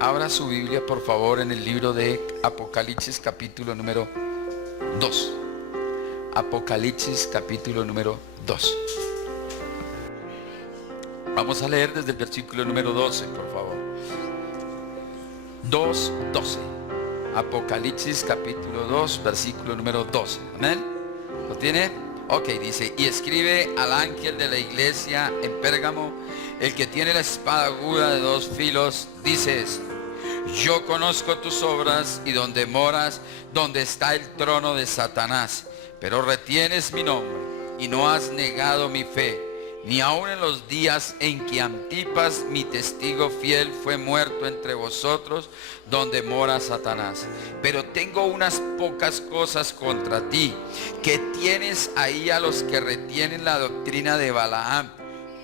Abra su Biblia, por favor, en el libro de Apocalipsis, capítulo número 2. Apocalipsis, capítulo número 2. Vamos a leer desde el versículo número 12, por favor. 2:12. Apocalipsis, capítulo 2, versículo número 12. Amén. ¿Lo tiene? Ok, dice: y escribe al ángel de la iglesia en Pérgamo, el que tiene la espada aguda de 2 filos, dice esto: yo conozco tus obras y donde moras, donde está el trono de Satanás, pero retienes mi nombre y no has negado mi fe, ni aun en los días en que Antipas, mi testigo fiel, fue muerto entre vosotros, donde mora Satanás. Pero tengo unas pocas cosas contra ti, que tienes ahí a los que retienen la doctrina de Balaam,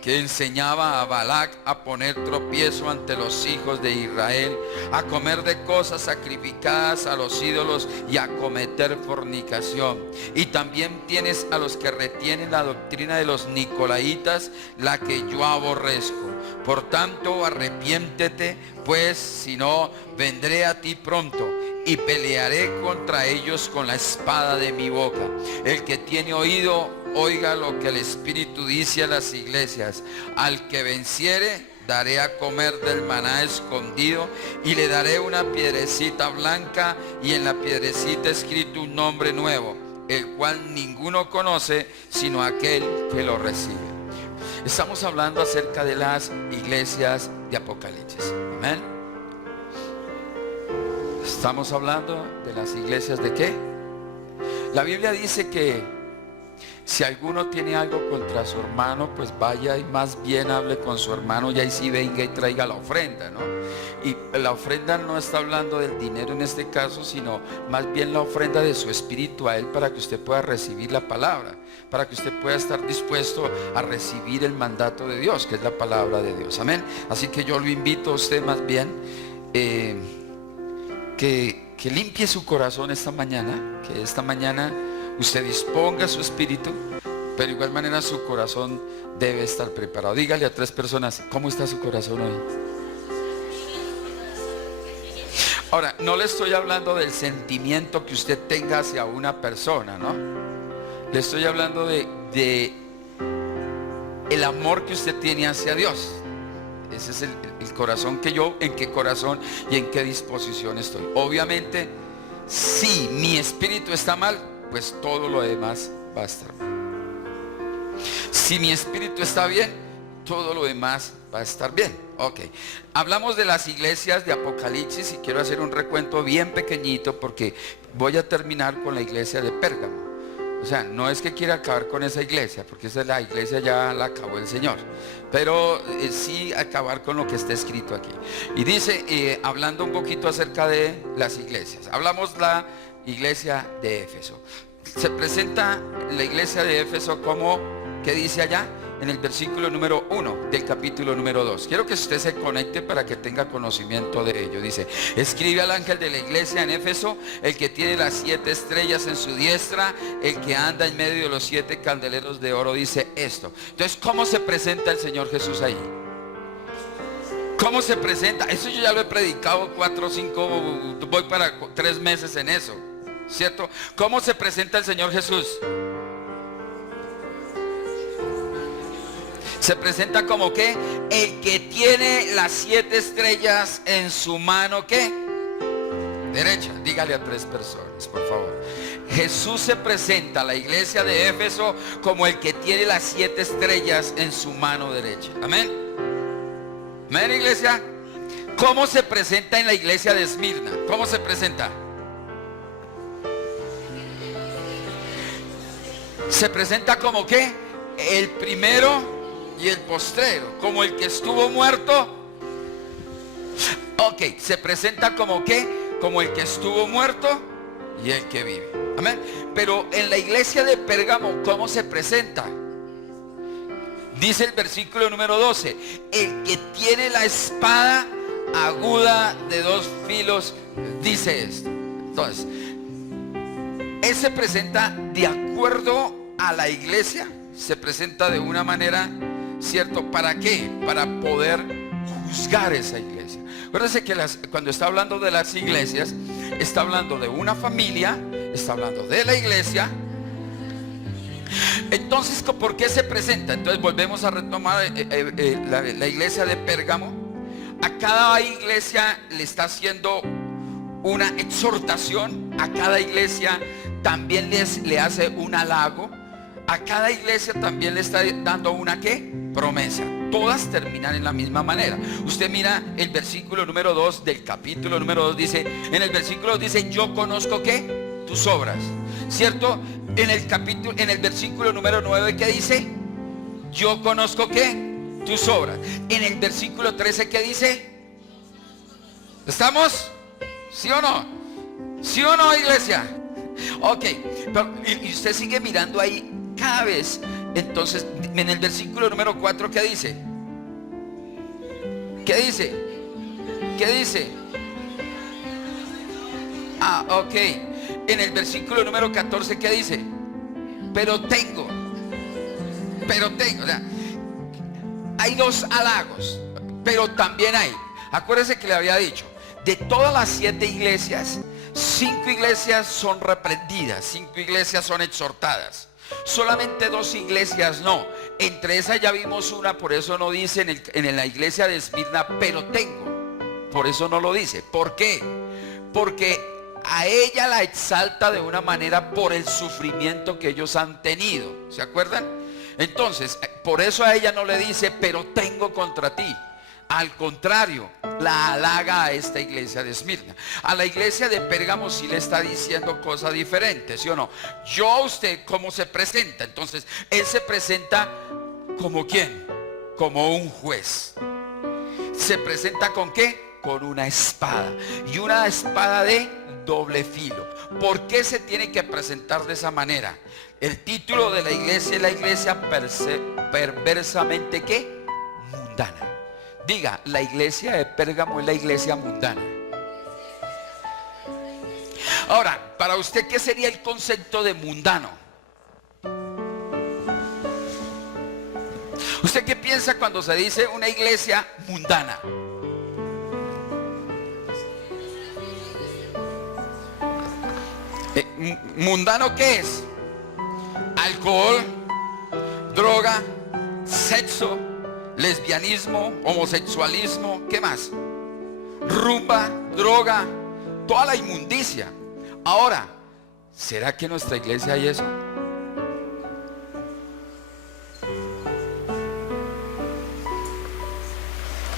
que enseñaba a Balac a poner tropiezo ante los hijos de Israel, a comer de cosas sacrificadas a los ídolos y a cometer fornicación. Y también tienes a los que retienen la doctrina de los nicolaitas, la que yo aborrezco. Por tanto, arrepiéntete, pues si no, vendré a ti pronto y pelearé contra ellos con la espada de mi boca. El que tiene oído, oiga lo que el Espíritu dice a las iglesias. Al que venciere, daré a comer del maná escondido, y le daré una piedrecita blanca, y en la piedrecita escrito un nombre nuevo, el cual ninguno conoce sino aquel que lo recibe. Estamos hablando acerca de las iglesias de Apocalipsis. Amén. Estamos hablando de las iglesias de ¿qué? La Biblia dice que si alguno tiene algo contra su hermano, pues vaya y más bien hable con su hermano, y ahí sí venga y traiga la ofrenda, ¿no? Y la ofrenda no está hablando del dinero en este caso, sino más bien la ofrenda de su espíritu a él, para que usted pueda recibir la palabra, para que usted pueda estar dispuesto a recibir el mandato de Dios, que es la palabra de Dios. Amén. Así que yo lo invito a usted más bien que limpie su corazón esta mañana, que esta mañana usted disponga su espíritu, pero de igual manera su corazón debe estar preparado. Dígale a 3 personas: ¿cómo está su corazón hoy? Ahora, no le estoy hablando del sentimiento que usted tenga hacia una persona, ¿no? Le estoy hablando de el amor que usted tiene hacia Dios. Ese es el corazón que yo, en qué corazón y en qué disposición estoy. Obviamente, si mi espíritu está mal, pues todo lo demás va a estar mal. Si mi espíritu está bien, todo lo demás va a estar bien. Ok, hablamos de las iglesias de Apocalipsis y quiero hacer un recuento bien pequeñito, porque voy a terminar con la iglesia de Pérgamo. O sea, no es que quiera acabar con esa iglesia, porque esa es la iglesia, ya la acabó el Señor, pero sí acabar con lo que está escrito aquí. Y dice, hablando un poquito acerca de las iglesias, hablamos la iglesia de Éfeso. Se presenta la iglesia de Éfeso como, ¿qué dice allá? En el versículo número 1 del capítulo número 2. Quiero que usted se conecte para que tenga conocimiento de ello. Dice: escribe al ángel de la iglesia en Éfeso, el que tiene las 7 estrellas en su diestra, el que anda en medio de los 7 candeleros de oro, dice esto. Entonces, ¿cómo se presenta el Señor Jesús ahí? ¿Cómo se presenta? Eso yo ya lo he predicado 4 o 5, voy para 3 meses en eso, ¿cierto? ¿Cómo se presenta el Señor Jesús? Se presenta como ¿qué? El que tiene las 7 estrellas en su mano, ¿qué? Derecha. Dígale a 3 personas, por favor. Jesús se presenta a la iglesia de Éfeso como el que tiene las 7 estrellas en su mano derecha. Amén. Amén, iglesia. ¿Cómo se presenta en la iglesia de Esmirna? ¿Cómo se presenta? Se presenta como ¿qué? El primero y el postrero, como el que estuvo muerto. Ok, se presenta como ¿qué? Como el que estuvo muerto y el que vive. Amén. Pero en la iglesia de Pérgamo, ¿cómo se presenta? Dice el versículo número 12: el que tiene la espada aguda de 2 filos, dice esto. Entonces, él se presenta de acuerdo a la iglesia, se presenta de una manera, ¿cierto? ¿Para qué? Para poder juzgar esa iglesia. Acuérdense que cuando está hablando de las iglesias, está hablando de una familia, está hablando de la iglesia. Entonces, ¿por qué se presenta? Entonces volvemos a retomar la iglesia de Pérgamo. A cada iglesia le está haciendo una exhortación. A cada iglesia también le hace un halago. A cada iglesia también le está dando una ¿qué? Promesa. Todas terminan en la misma manera. Usted mira el versículo número 2 del capítulo número 2. Dice, en el versículo 2 dice, yo conozco ¿qué? Tus obras, ¿cierto? En el versículo número 9, ¿qué dice? Yo conozco ¿qué? Tus obras. En el versículo 13, ¿qué dice? ¿Estamos? ¿Sí o no? ¿Sí o no, iglesia? Ok, pero, y usted sigue mirando ahí cada vez. Entonces, en el versículo número 4, ¿qué dice? ¿Qué dice? ¿Qué dice? Ah, ok. En el versículo número 14, ¿qué dice? Pero tengo. O sea, hay dos halagos, pero también hay. Acuérdese que le había dicho, de todas las 7 iglesias, 5 iglesias son reprendidas, 5 iglesias son exhortadas. Solamente 2 iglesias no. Entre esas ya vimos una, por eso no dice en la iglesia de Esmirna, pero tengo. Por eso no lo dice. ¿Por qué? Porque a ella la exalta de una manera por el sufrimiento que ellos han tenido. ¿Se acuerdan? Entonces, por eso a ella no le dice, pero tengo contra ti. Al contrario, la halaga a esta iglesia de Esmirna. A la iglesia de Pérgamo sí le está diciendo cosas diferentes, ¿sí o no? Yo a usted, ¿cómo se presenta? Entonces, él se presenta como ¿quién? Como un juez. ¿Se presenta con qué? Con una espada. Y una espada de doble filo. ¿Por qué se tiene que presentar de esa manera? El título de la iglesia es la iglesia perversamente ¿qué? Mundana. Diga, la iglesia de Pérgamo es la iglesia mundana. Ahora, para usted, ¿qué sería el concepto de mundano? ¿Usted qué piensa cuando se dice una iglesia mundana? ¿Mundano qué es? Alcohol, droga, sexo, lesbianismo, homosexualismo, ¿qué más? Rumba, droga, toda la inmundicia. Ahora, ¿será que en nuestra iglesia hay eso?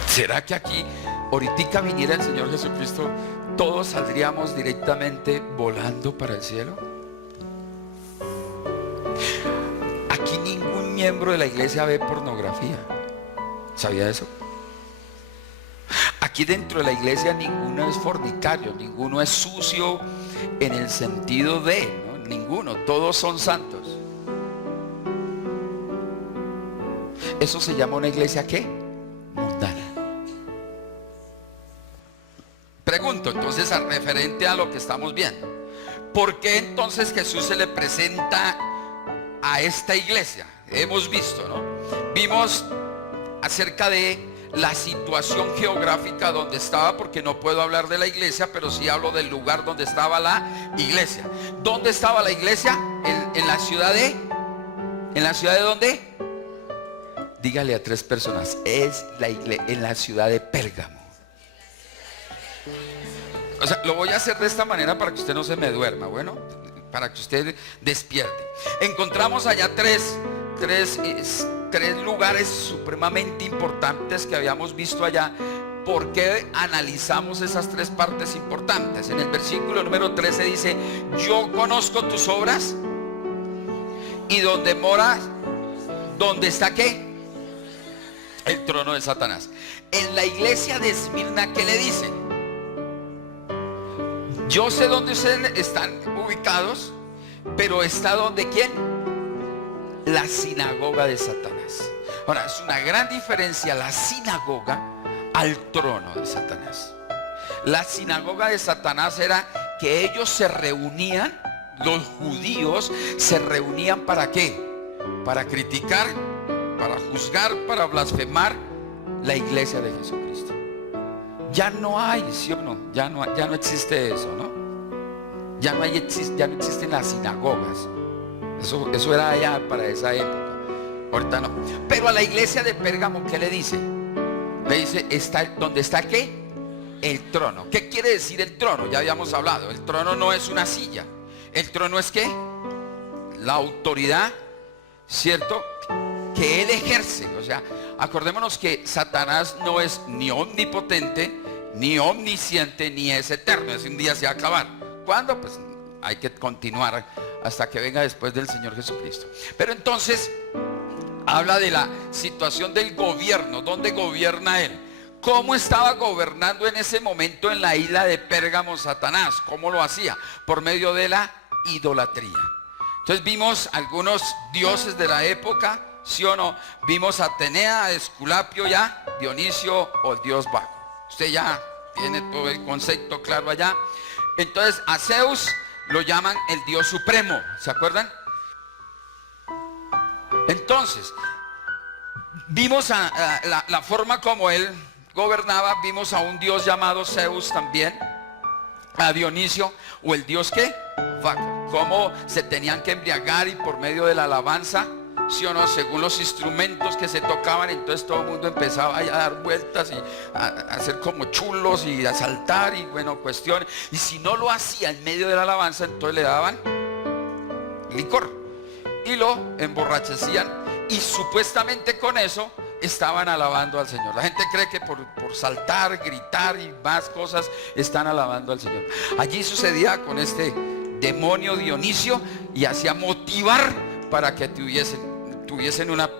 ¿Será que aquí, ahorita viniera el Señor Jesucristo, todos saldríamos directamente volando para el cielo? Aquí ningún miembro de la iglesia ve pornografía. ¿Sabía eso? Aquí dentro de la iglesia ninguno es fornicario, ninguno es sucio en el sentido de, ¿no? Ninguno, todos son santos. Eso se llama una iglesia ¿qué? Mundana. Pregunto entonces, al referente a lo que estamos viendo, ¿por qué entonces Jesús se le presenta a esta iglesia? Hemos visto, ¿no? Vimos acerca de la situación geográfica donde estaba, porque no puedo hablar de la iglesia, pero sí hablo del lugar donde estaba la iglesia. ¿Dónde estaba la iglesia? En la ciudad de dónde? Dígale a 3 personas, es la iglesia en la ciudad de Pérgamo. O sea, lo voy a hacer de esta manera para que usted no se me duerma, bueno, para que usted despierte. Encontramos allá tres lugares supremamente importantes que habíamos visto allá. ¿Por qué analizamos esas 3 partes importantes? En el versículo número 13 dice, yo conozco tus obras y donde moras, ¿dónde está qué? El trono de Satanás. En la iglesia de Esmirna, ¿qué le dicen? Yo sé dónde ustedes están ubicados, pero está donde ¿quién? La sinagoga de Satanás. Ahora, es una gran diferencia la sinagoga al trono de Satanás. La sinagoga de Satanás era que ellos se reunían, los judíos se reunían ¿para qué? Para criticar, para juzgar, para blasfemar la iglesia de Jesucristo. Ya no hay, ¿sí o no? Ya no existe eso, ¿no? Ya no existen las sinagogas. Eso era allá para esa época. Ahorita no. Pero a la iglesia de Pérgamo, ¿qué le dice? Le dice, ¿dónde está qué? El trono. ¿Qué quiere decir el trono? Ya habíamos hablado. El trono no es una silla. El trono es ¿qué? La autoridad, ¿cierto?, que él ejerce. O sea, acordémonos que Satanás no es ni omnipotente, ni omnisciente, ni es eterno. Es un día se va a acabar. ¿Cuándo? Pues hay que continuar hasta que venga después del Señor Jesucristo. Pero entonces habla de la situación del gobierno. ¿Dónde gobierna él? ¿Cómo estaba gobernando en ese momento en la isla de Pérgamo Satanás? ¿Cómo lo hacía? Por medio de la idolatría. Entonces vimos algunos dioses de la época, ¿sí o no? Vimos a Atenea, a Esculapio ya, Dionisio o el dios Baco. Usted ya tiene todo el concepto claro allá. Entonces a Zeus lo llaman el dios supremo, ¿se acuerdan? Entonces vimos la forma como él gobernaba. Vimos a un dios llamado Zeus también, a Dionisio o el dios ¿qué? Baco. Cómo se tenían que embriagar y por medio de la alabanza, ¿sí o no?, según los instrumentos que se tocaban, entonces todo el mundo empezaba a dar vueltas y a hacer como chulos y a saltar y bueno, cuestiones. Y si no lo hacía en medio de la alabanza, entonces le daban licor y lo emborrachecían, y supuestamente con eso estaban alabando al Señor. La gente cree que por saltar, gritar y más cosas están alabando al Señor. Allí sucedía con este demonio Dionisio, y hacía motivar para que tuviesen una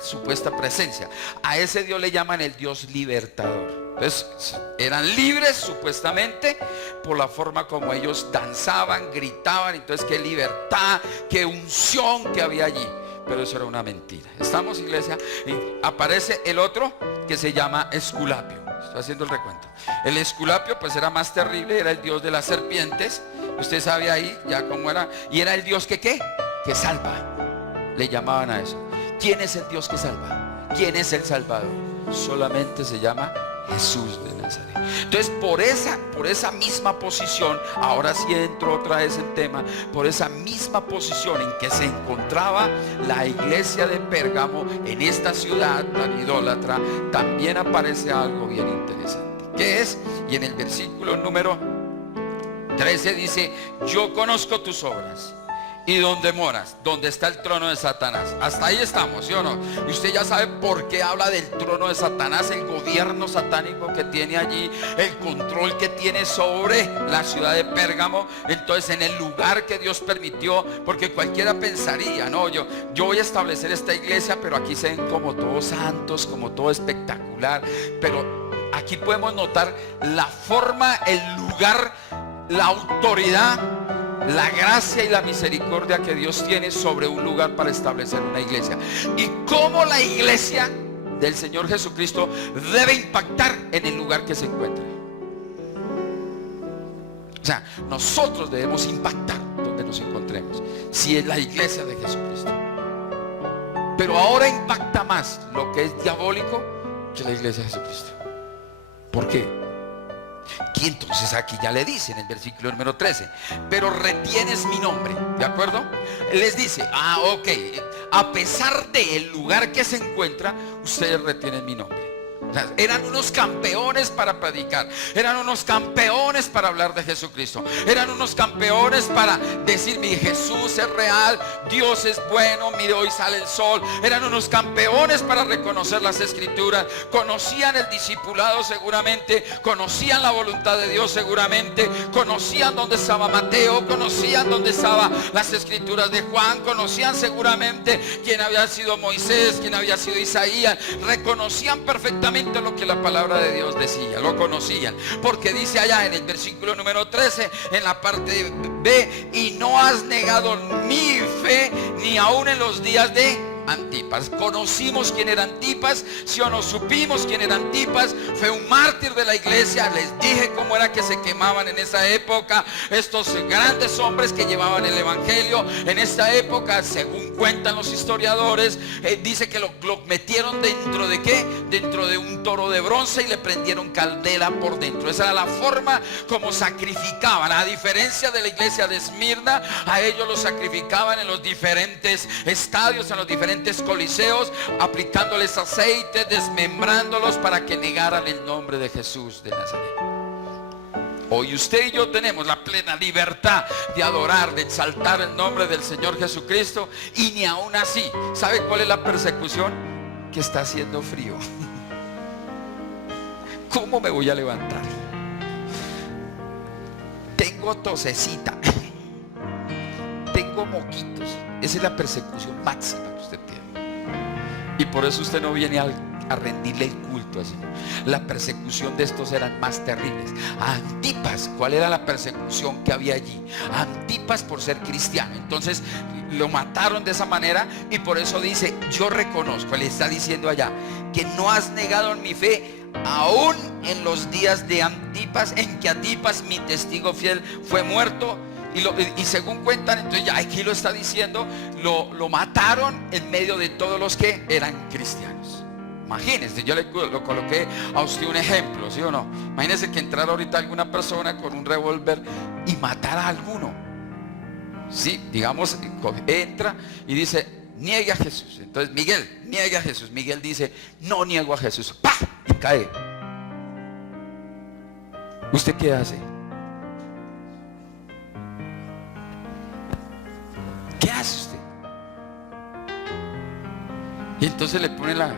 supuesta presencia. A ese Dios le llaman el Dios libertador. Entonces eran libres supuestamente por la forma como ellos danzaban, gritaban. Entonces qué libertad, qué unción que había allí. Pero eso era una mentira. Estamos, iglesia. Y aparece el otro que se llama Esculapio. Estoy haciendo el recuento. El Esculapio pues era más terrible. Era el dios de las serpientes. Usted sabe ahí ya cómo era. Y era el dios que ¿qué? Que salva. Le llamaban a eso. ¿Quién es el Dios que salva? ¿Quién es el Salvador? Solamente se llama Jesús de Nazaret. Entonces por esa misma posición, ahora sí entro otra vez en tema, por esa misma posición en que se encontraba la iglesia de Pérgamo, en esta ciudad tan idólatra, también aparece algo bien interesante. ¿Qué es? Y en el versículo número 13 dice: yo conozco tus obras y donde moras, donde está el trono de Satanás. Hasta ahí estamos, ¿sí o no? Y usted ya sabe por qué habla del trono de Satanás, el gobierno satánico que tiene allí, el control que tiene sobre la ciudad de Pérgamo. Entonces en el lugar que Dios permitió, porque cualquiera pensaría, no, yo voy a establecer esta iglesia, pero aquí se ven como todos santos, como todo espectacular. Pero aquí podemos notar la forma, el lugar, la autoridad, la gracia y la misericordia que Dios tiene sobre un lugar para establecer una iglesia, y cómo la iglesia del Señor Jesucristo debe impactar en el lugar que se encuentre. O sea, nosotros debemos impactar donde nos encontremos, si es la iglesia de Jesucristo. Pero ahora impacta más lo que es diabólico que la iglesia de Jesucristo. ¿Por qué? Y entonces aquí ya le dice en el versículo número 13: pero retienes mi nombre, ¿de acuerdo? Les dice, ok, a pesar del lugar que se encuentra, ustedes retienen mi nombre. O sea, eran unos campeones para predicar, eran unos campeones para hablar de Jesucristo, eran unos campeones para decir: mi Jesús es real, Dios es bueno, mire, hoy sale el sol. Eran unos campeones para reconocer las escrituras, conocían el discipulado seguramente, conocían la voluntad de Dios seguramente, conocían dónde estaba Mateo, conocían dónde estaban las escrituras de Juan, conocían seguramente quién había sido Moisés, quién había sido Isaías, reconocían perfectamente lo que la palabra de Dios decía, lo conocían, porque dice allá en el versículo número 13, en la parte B: y no has negado mi fe, ni aún en los días de Antipas. Conocimos quién era Antipas, si o no supimos quién era Antipas. Fue un mártir de la iglesia. Les dije cómo era que se quemaban en esa época estos grandes hombres que llevaban el evangelio. En esta época, según cuentan los historiadores, dice que lo metieron dentro de ¿qué? Dentro de un toro de bronce y le prendieron candela por dentro. Esa era la forma como sacrificaban. A diferencia de la iglesia de Esmirna, a ellos los sacrificaban en los diferentes estadios, en los diferentes coliseos, aplicándoles aceite, desmembrándolos para que negaran el nombre de Jesús de Nazaret. Hoy usted y yo tenemos la plena libertad de adorar, de exaltar el nombre del Señor Jesucristo, y ni aún así, ¿sabe cuál es la persecución? Que está haciendo frío. ¿Cómo me voy a levantar? Tengo tosecita, tengo moquitos. Esa es la persecución máxima que usted tiene. Y por eso usted no viene a rendirle el culto así. La persecución de estos eran más terribles. A Antipas, ¿cuál era la persecución que había allí? A Antipas por ser cristiano. Entonces lo mataron de esa manera, y por eso dice: yo reconozco, le está diciendo allá, que no has negado en mi fe, aún en los días de Antipas, en que Antipas, mi testigo fiel, fue muerto. Y según cuentan, entonces ya aquí lo está diciendo, lo mataron en medio de todos los que eran cristianos. Imagínense, yo lo coloqué a usted un ejemplo, ¿sí o no? Imagínense que entrara ahorita alguna persona con un revólver y matara a alguno. Sí, digamos, entra y dice: niegue a Jesús. Entonces Miguel, niegue a Jesús. Miguel dice: no niego a Jesús. ¡Pah! Y cae. ¿Usted qué hace? ¿Qué hace usted? Y entonces le pone la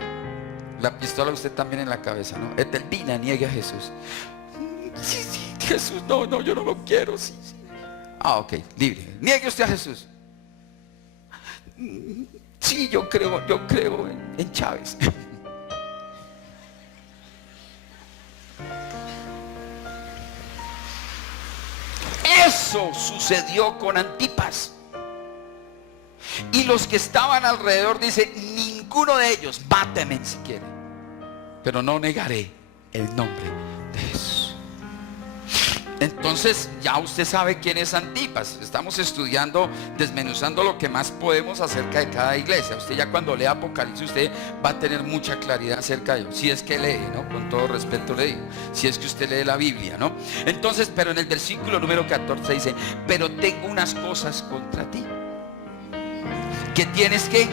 pistola a usted también en la cabeza, ¿no? Etelvina, niegue a Jesús. Sí, Jesús, no, yo no lo quiero. Sí. Ah, ok, libre. Niegue usted a Jesús. Sí, yo creo en Chávez. Eso sucedió con Antipas. Y los que estaban alrededor dicen: ninguno de ellos, máteme si quiere, pero no negaré el nombre de Jesús. Entonces ya usted sabe quién es Antipas. Estamos estudiando, desmenuzando lo que más podemos acerca de cada iglesia. Usted ya cuando lea Apocalipsis, usted va a tener mucha claridad acerca de ello. Si es que lee, ¿no? Con todo respeto le digo, si es que usted lee la Biblia, ¿no? Entonces, pero en el versículo número 14 dice: pero tengo unas cosas contra ti, que tienes que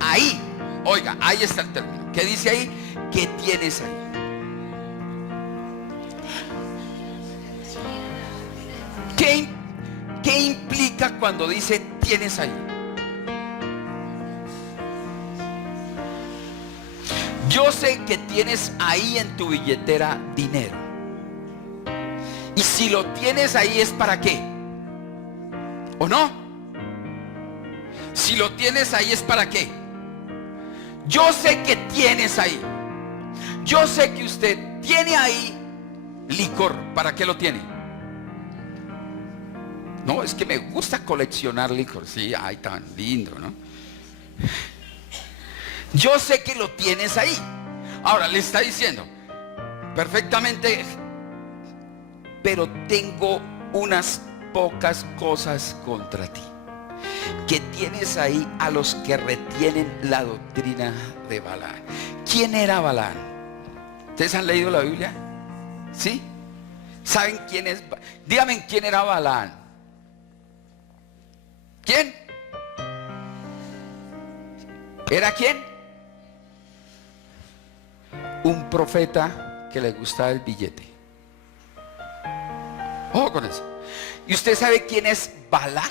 ahí. Oiga, ahí está el término. ¿Qué dice ahí? ¿Qué tienes ahí? ¿Qué implica cuando dice tienes ahí? Yo sé que tienes ahí en tu billetera dinero. Y si lo tienes ahí, ¿es para qué? ¿O no? Si lo tienes ahí, ¿es para qué? Yo sé que tienes ahí. Yo sé que usted tiene ahí licor. ¿Para qué lo tiene? No, es que me gusta coleccionar licor. Sí, ay, tan lindo, ¿no? Yo sé que lo tienes ahí. Ahora le está diciendo perfectamente: pero tengo unas pocas cosas contra ti, que tienes ahí a los que retienen la doctrina de Balaam. ¿Quién era Balaam? ¿Ustedes han leído la Biblia? ¿Sí? ¿Saben quién es? Díganme quién era Balaam. ¿Quién? ¿Era quién? Un profeta que le gustaba el billete. Ojo con eso. ¿Y usted sabe quién es Balac?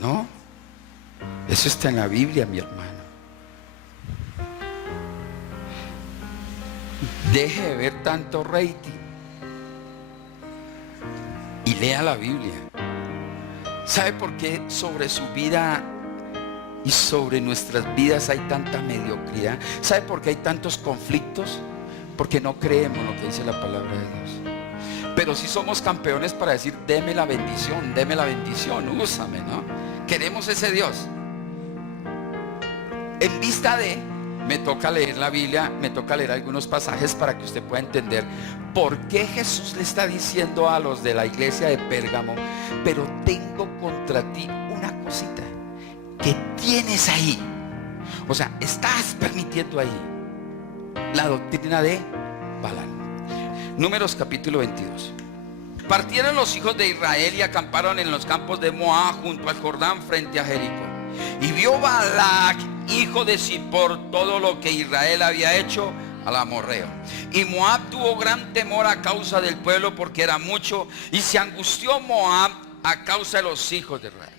No. Eso está en la Biblia, mi hermano. Deje de ver tanto rating y lea la Biblia. ¿Sabe por qué sobre su vida y sobre nuestras vidas hay tanta mediocridad? ¿Sabe por qué hay tantos conflictos? Porque no creemos lo que dice la palabra de Dios. Pero sí somos campeones para decir: deme la bendición, úsame, ¿no? Queremos ese Dios. en vista de, me toca leer la Biblia, me toca leer algunos pasajes para que usted pueda entender por qué Jesús le está diciendo a los de la iglesia de Pérgamo: pero tengo contra ti una cosita que tienes ahí. O sea, estás permitiendo ahí la doctrina de Balaam. Números capítulo 22. Partieron los hijos de Israel y acamparon en los campos de Moab junto al Jordán frente a Jericó. Y vio Balac, hijo de Zippor, todo lo que Israel había hecho al amorreo. Y Moab tuvo gran temor a causa del pueblo, porque era mucho, y se angustió Moab a causa de los hijos de Israel.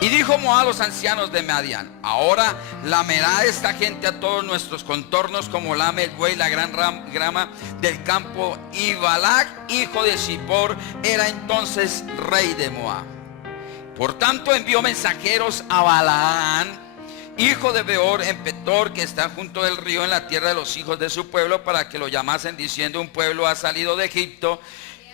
Y dijo Moab a los ancianos de Madián: ahora lamerá esta gente a todos nuestros contornos como lame el buey la gran grama del campo. Y Balac, hijo de Zippor, era entonces rey de Moab. Por tanto envió mensajeros a Balaam, hijo de Beor, en Petor, que está junto del río, en la tierra de los hijos de su pueblo, para que lo llamasen, diciendo: un pueblo ha salido de Egipto,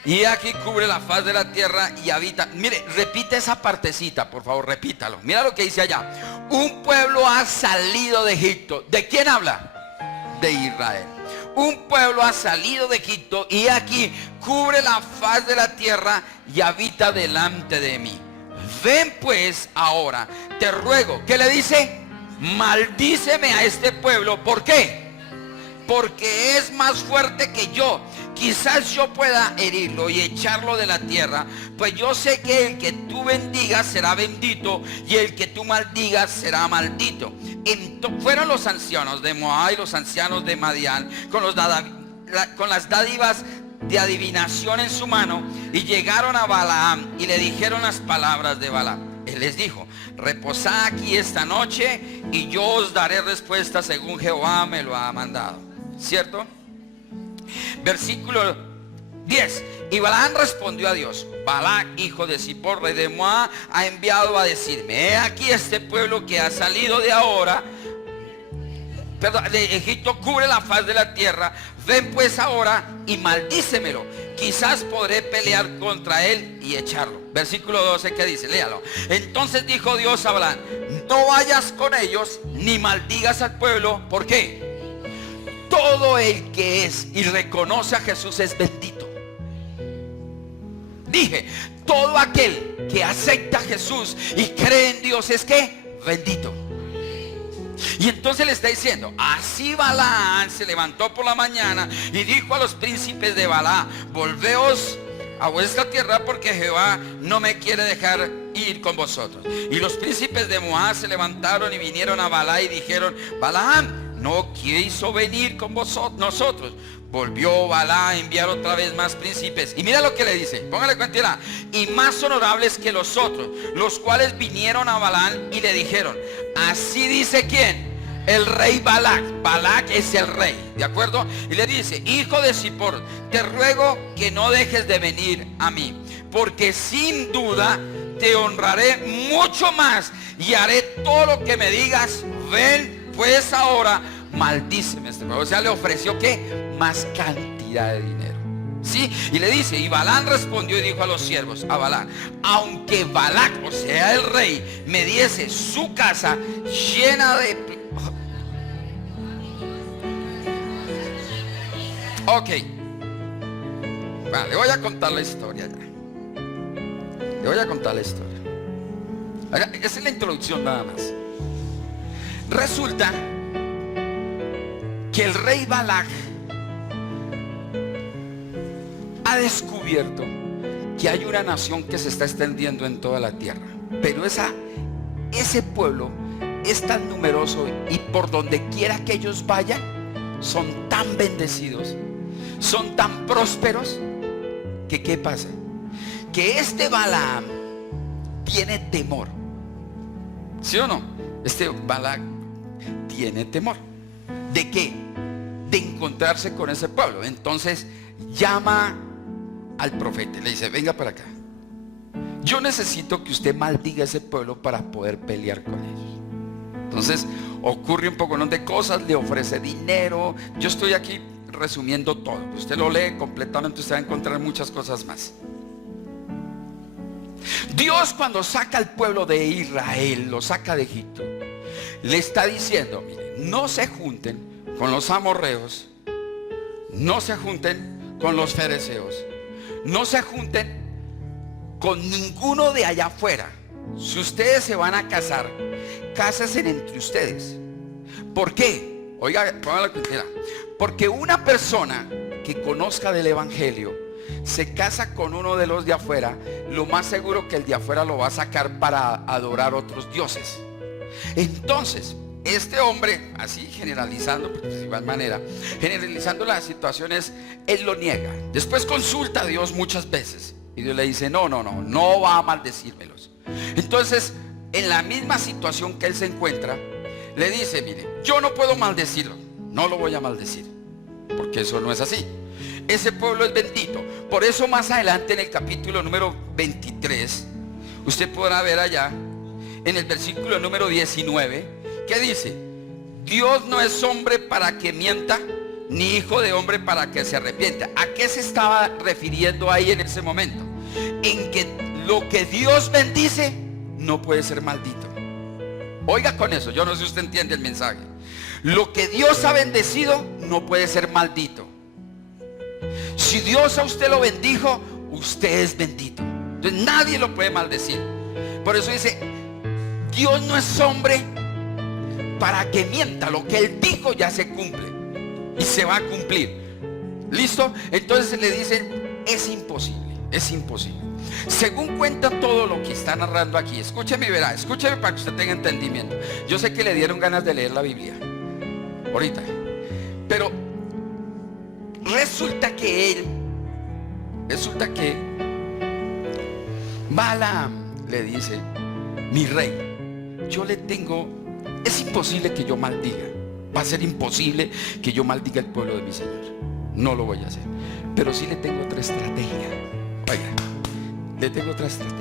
y aquí cubre la faz de la tierra y habita. Mire, repite esa partecita, por favor, repítalo. Mira lo que dice allá: un pueblo ha salido de Egipto. ¿De quién habla? De Israel. Un pueblo ha salido de Egipto, y aquí cubre la faz de la tierra y habita delante de mí. Ven pues ahora, te ruego. ¿Qué le dice? Maldíceme a este pueblo. ¿Por qué? Porque es más fuerte que yo. Quizás yo pueda herirlo y echarlo de la tierra, pues yo sé que el que tú bendigas será bendito, y el que tú maldigas será maldito. Fueron los ancianos de Moab y los ancianos de Madián con las dádivas de adivinación en su mano, y llegaron a Balaam y le dijeron las palabras de Balaam. Él les dijo: reposad aquí esta noche, y yo os daré respuesta según Jehová me lo ha mandado. ¿Cierto? Versículo 10. Y Balaam respondió a Dios: Balac, hijo de Zippor, rey de Moab, ha enviado a decirme: he aquí este pueblo que ha salido de Egipto cubre la faz de la tierra. Ven pues ahora y maldícemelo. Quizás podré pelear contra él y echarlo. Versículo 12, ¿qué dice? Léalo. Entonces dijo Dios a Balaam: no vayas con ellos ni maldigas al pueblo. ¿Por qué? Todo el que es y reconoce a Jesús es bendito. Dije, todo aquel que acepta a Jesús y cree en Dios es que bendito. Y entonces le está diciendo: así Balaam se levantó por la mañana y dijo a los príncipes de Balaam: volveos a vuestra tierra, porque Jehová no me quiere dejar ir con vosotros. Y los príncipes de Moab se levantaron y vinieron a Balaam y dijeron: Balaam no quiso venir con nosotros. Volvió Balaam a enviar otra vez más príncipes. Y mira lo que le dice, póngale cuenta: y más honorables que los otros, los cuales vinieron a Balaam y le dijeron: así dice ¿quién? El rey Balac. Balac es el rey, ¿de acuerdo? Y le dice: hijo de Zippor, te ruego que no dejes de venir a mí, porque sin duda te honraré mucho más y haré todo lo que me digas. Ven pues ahora, maldíceme este pueblo. O sea, le ofreció ¿qué? Más cantidad de dinero. ¿Sí? Y le dice: y Balaam respondió y dijo a los siervos, a Balaam: aunque Balac, o sea el rey, me diese su casa llena de... Ok. Bueno, le voy a contar la historia ya. Le voy a contar la historia. Esa es la introducción nada más. Resulta que el rey Balac ha descubierto que hay una nación que se está extendiendo en toda la tierra, pero ese pueblo es tan numeroso, y por donde quiera que ellos vayan son tan bendecidos, son tan prósperos, que ¿qué pasa? Que este Balaam tiene temor. ¿Sí o no? Este Balac tiene temor. ¿De qué? De encontrarse con ese pueblo. Entonces llama al profeta y le dice: venga para acá, yo necesito que usted maldiga a ese pueblo para poder pelear con ellos. Entonces ocurre un poco de cosas, le ofrece dinero. Yo estoy aquí resumiendo todo, usted lo lee completamente, usted va a encontrar muchas cosas más. Dios, cuando saca al pueblo de Israel, lo saca de Egipto, le está diciendo, miren, no se junten con los amorreos, no se junten con los fereceos, no se junten con ninguno de allá afuera. Si ustedes se van a casar, cásense entre ustedes. ¿Por qué? Oiga, póngalo que quiera. Porque una persona que conozca del evangelio se casa con uno de los de afuera, lo más seguro que el de afuera lo va a sacar para adorar otros dioses. Entonces, este hombre, así generalizando, pues de igual manera, generalizando las situaciones, él lo niega. Después consulta a Dios muchas veces y Dios le dice, no va a maldecírmelos. Entonces, en la misma situación que él se encuentra, le dice, mire, yo no puedo maldecirlo, no lo voy a maldecir, porque eso no es así. Ese pueblo es bendito. Por eso más adelante en el capítulo número 23, usted podrá ver allá, en el versículo número 19, ¿qué dice? Dios no es hombre para que mienta, ni hijo de hombre para que se arrepienta. ¿A qué se estaba refiriendo ahí en ese momento? En que lo que Dios bendice no puede ser maldito. Oiga con eso, yo no sé si usted entiende el mensaje. Lo que Dios ha bendecido no puede ser maldito. Si Dios a usted lo bendijo, usted es bendito. Entonces nadie lo puede maldecir. Por eso dice, Dios no es hombre para que mienta. Lo que Él dijo ya se cumple y se va a cumplir. ¿Listo? Entonces le dicen, es imposible, es imposible. Según cuenta todo lo que está narrando aquí, escúcheme y verá, escúcheme para que usted tenga entendimiento. Yo sé que le dieron ganas de leer la Biblia ahorita, pero resulta que Balaam le dice, mi rey, yo le tengo, es imposible que yo maldiga, va a ser imposible que yo maldiga el pueblo de mi Señor, no lo voy a hacer, pero sí le tengo otra estrategia. Oiga, le tengo otra estrategia.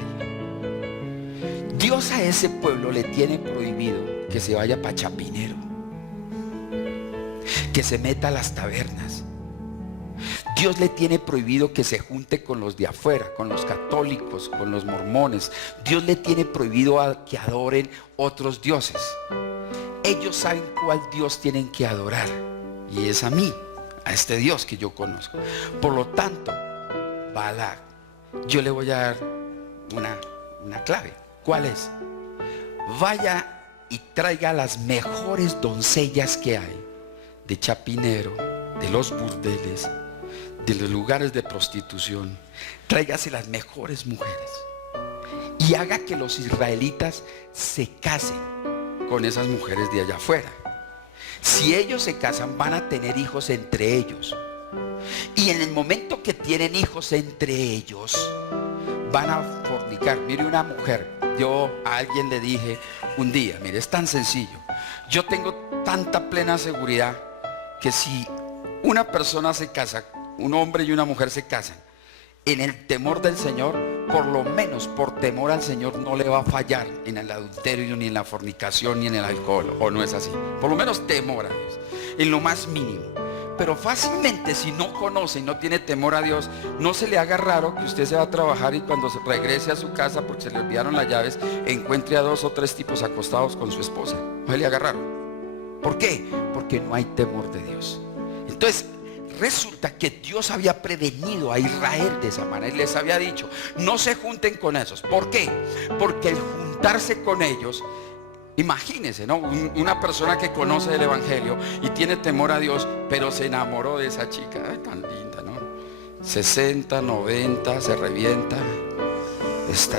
Dios a ese pueblo le tiene prohibido que se vaya para Chapinero, que se meta a las tabernas. Dios le tiene prohibido que se junte con los de afuera, con los católicos, con los mormones. Dios le tiene prohibido que adoren otros dioses. Ellos saben cuál Dios tienen que adorar, y es a mí, a este Dios que yo conozco. Por lo tanto, Balac, yo le voy a dar una clave. ¿Cuál es? Vaya y traiga las mejores doncellas que hay de Chapinero, de los burdeles, de los lugares de prostitución. Tráigase las mejores mujeres y haga que los israelitas se casen con esas mujeres de allá afuera. Si ellos se casan, van a tener hijos entre ellos, y en el momento que tienen hijos entre ellos, van a fornicar. Mire, una mujer, yo a alguien le dije un día, mire, es tan sencillo. Yo tengo tanta plena seguridad que si una persona se casa, un hombre y una mujer se casan en el temor del Señor, por lo menos por temor al Señor, no le va a fallar en el adulterio, ni en la fornicación, ni en el alcohol. ¿O no es así? Por lo menos temor a Dios, en lo más mínimo. Pero fácilmente, si no conoce y no tiene temor a Dios, no se le haga raro que usted se va a trabajar y cuando regrese a su casa, porque se le olvidaron las llaves, encuentre a 2 o 3 tipos acostados con su esposa. No se le haga raro. ¿Por qué? Porque no hay temor de Dios. Entonces, resulta que Dios había prevenido a Israel de esa manera y les había dicho, no se junten con esos. ¿Por qué? Porque el juntarse con ellos, imagínense, ¿no? Una persona que conoce el evangelio y tiene temor a Dios, pero se enamoró de esa chica. Ay, tan linda, ¿no? 60, 90, se revienta, está